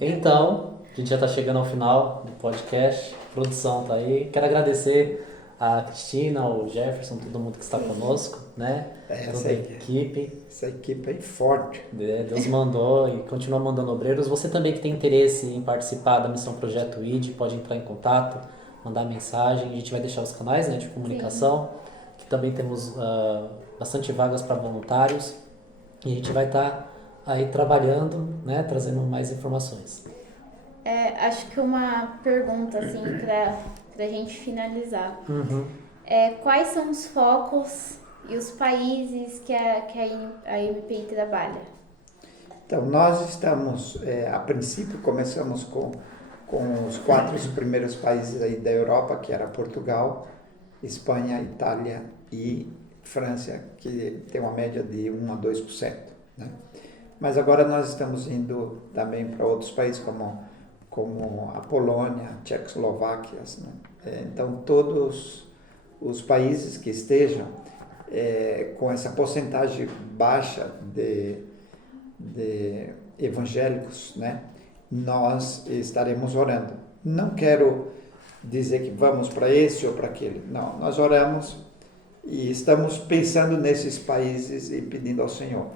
Então, a gente já está chegando ao final do podcast. A produção está aí. Quero agradecer a Cristina, o Jefferson, todo mundo que está conosco, né? Toda a equipe. Essa equipe é forte. Deus mandou e continua mandando obreiros. Você também que tem interesse em participar da Missão Projeto ID, pode entrar em contato, mandar mensagem. A gente vai deixar os canais, né, de comunicação, que também temos bastante vagas para voluntários. E a gente vai estar aí trabalhando, né, trazendo mais informações. Acho que uma pergunta, assim, para a gente finalizar. Quais são os focos e os países que a IMPI trabalha? Então, nós estamos, a princípio, começamos com os 4 primeiros países aí da Europa, que era Portugal, Espanha, Itália e França, que tem uma média de 1 a 2%. Né? Mas agora nós estamos indo também para outros países, como a Polônia, a Tchecoslováquia. Né? Então, todos os países que estejam com essa porcentagem baixa de evangélicos, né? Nós estaremos orando. Não quero dizer que vamos para esse ou para aquele. Não, nós oramos e estamos pensando nesses países e pedindo ao Senhor.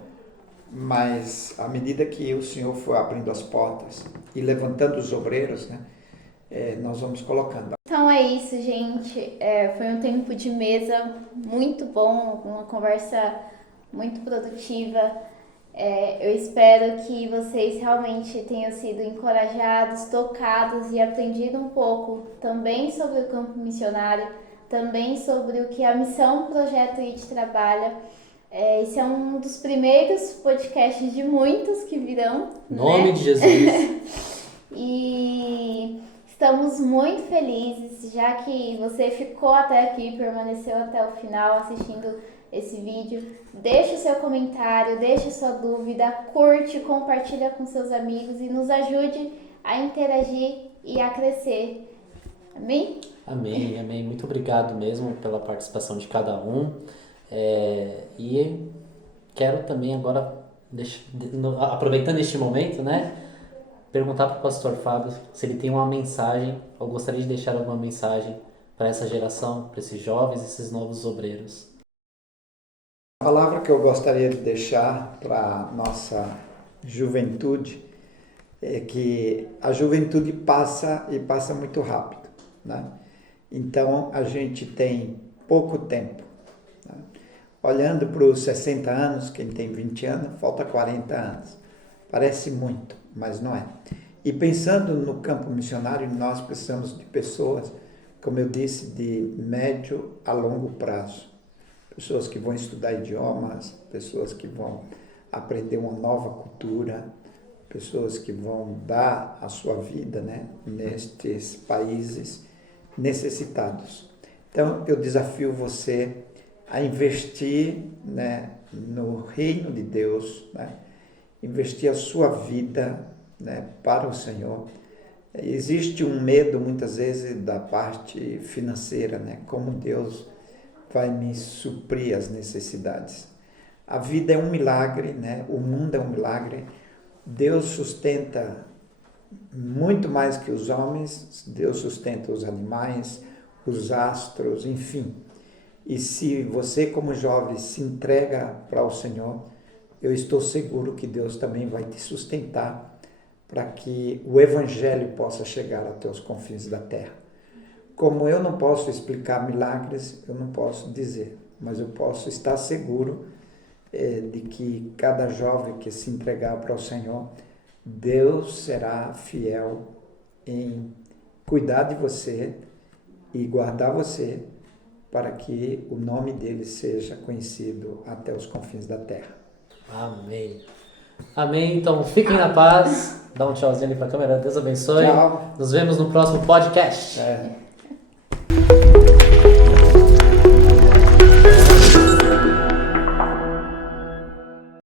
Mas à medida que o Senhor for abrindo as portas e levantando os obreiros, né, nós vamos colocando. Então é isso, gente. Foi um tempo de mesa muito bom, uma conversa muito produtiva. Eu espero que vocês realmente tenham sido encorajados, tocados e aprendido um pouco também sobre o campo missionário, também sobre o que a Missão Projeto ID trabalha. Esse é um dos primeiros podcasts de muitos que virão. Em nome de Jesus. E estamos muito felizes, já que você ficou até aqui, permaneceu até o final assistindo esse vídeo. Deixe o seu comentário, deixe sua dúvida, curte, compartilha com seus amigos e nos ajude a interagir e a crescer. Amém? Amém, amém. Muito obrigado mesmo pela participação de cada um. E quero também agora, aproveitando este momento, né, perguntar para o pastor Fábio se ele tem uma mensagem, ou gostaria de deixar alguma mensagem para essa geração, para esses jovens, esses novos obreiros. A palavra que eu gostaria de deixar para a nossa juventude é que a juventude passa e passa muito rápido, né? Então a gente tem pouco tempo, né? Olhando para os 60 anos, quem tem 20 anos, falta 40 anos. Parece muito, mas não é. E pensando no campo missionário, nós precisamos de pessoas, como eu disse, de médio a longo prazo. Pessoas que vão estudar idiomas, pessoas que vão aprender uma nova cultura, pessoas que vão dar a sua vida, né, nestes países necessitados. Então, eu desafio você a investir, né, no reino de Deus, né, investir a sua vida, né, para o Senhor. Existe um medo, muitas vezes, da parte financeira, né, como Deus vai me suprir as necessidades. A vida é um milagre, né? O mundo é um milagre. Deus sustenta muito mais que os homens, Deus sustenta os animais, os astros, enfim. E se você, como jovem, se entrega para o Senhor, eu estou seguro que Deus também vai te sustentar para que o Evangelho possa chegar até os confins da terra. Como eu não posso explicar milagres, eu não posso dizer, mas eu posso estar seguro de que cada jovem que se entregar para o Senhor, Deus será fiel em cuidar de você e guardar você para que o nome dele seja conhecido até os confins da terra. Amém. Amém. Então, fiquem na paz. Dá um tchauzinho ali para a câmera. Deus abençoe. Tchau. Nos vemos no próximo podcast.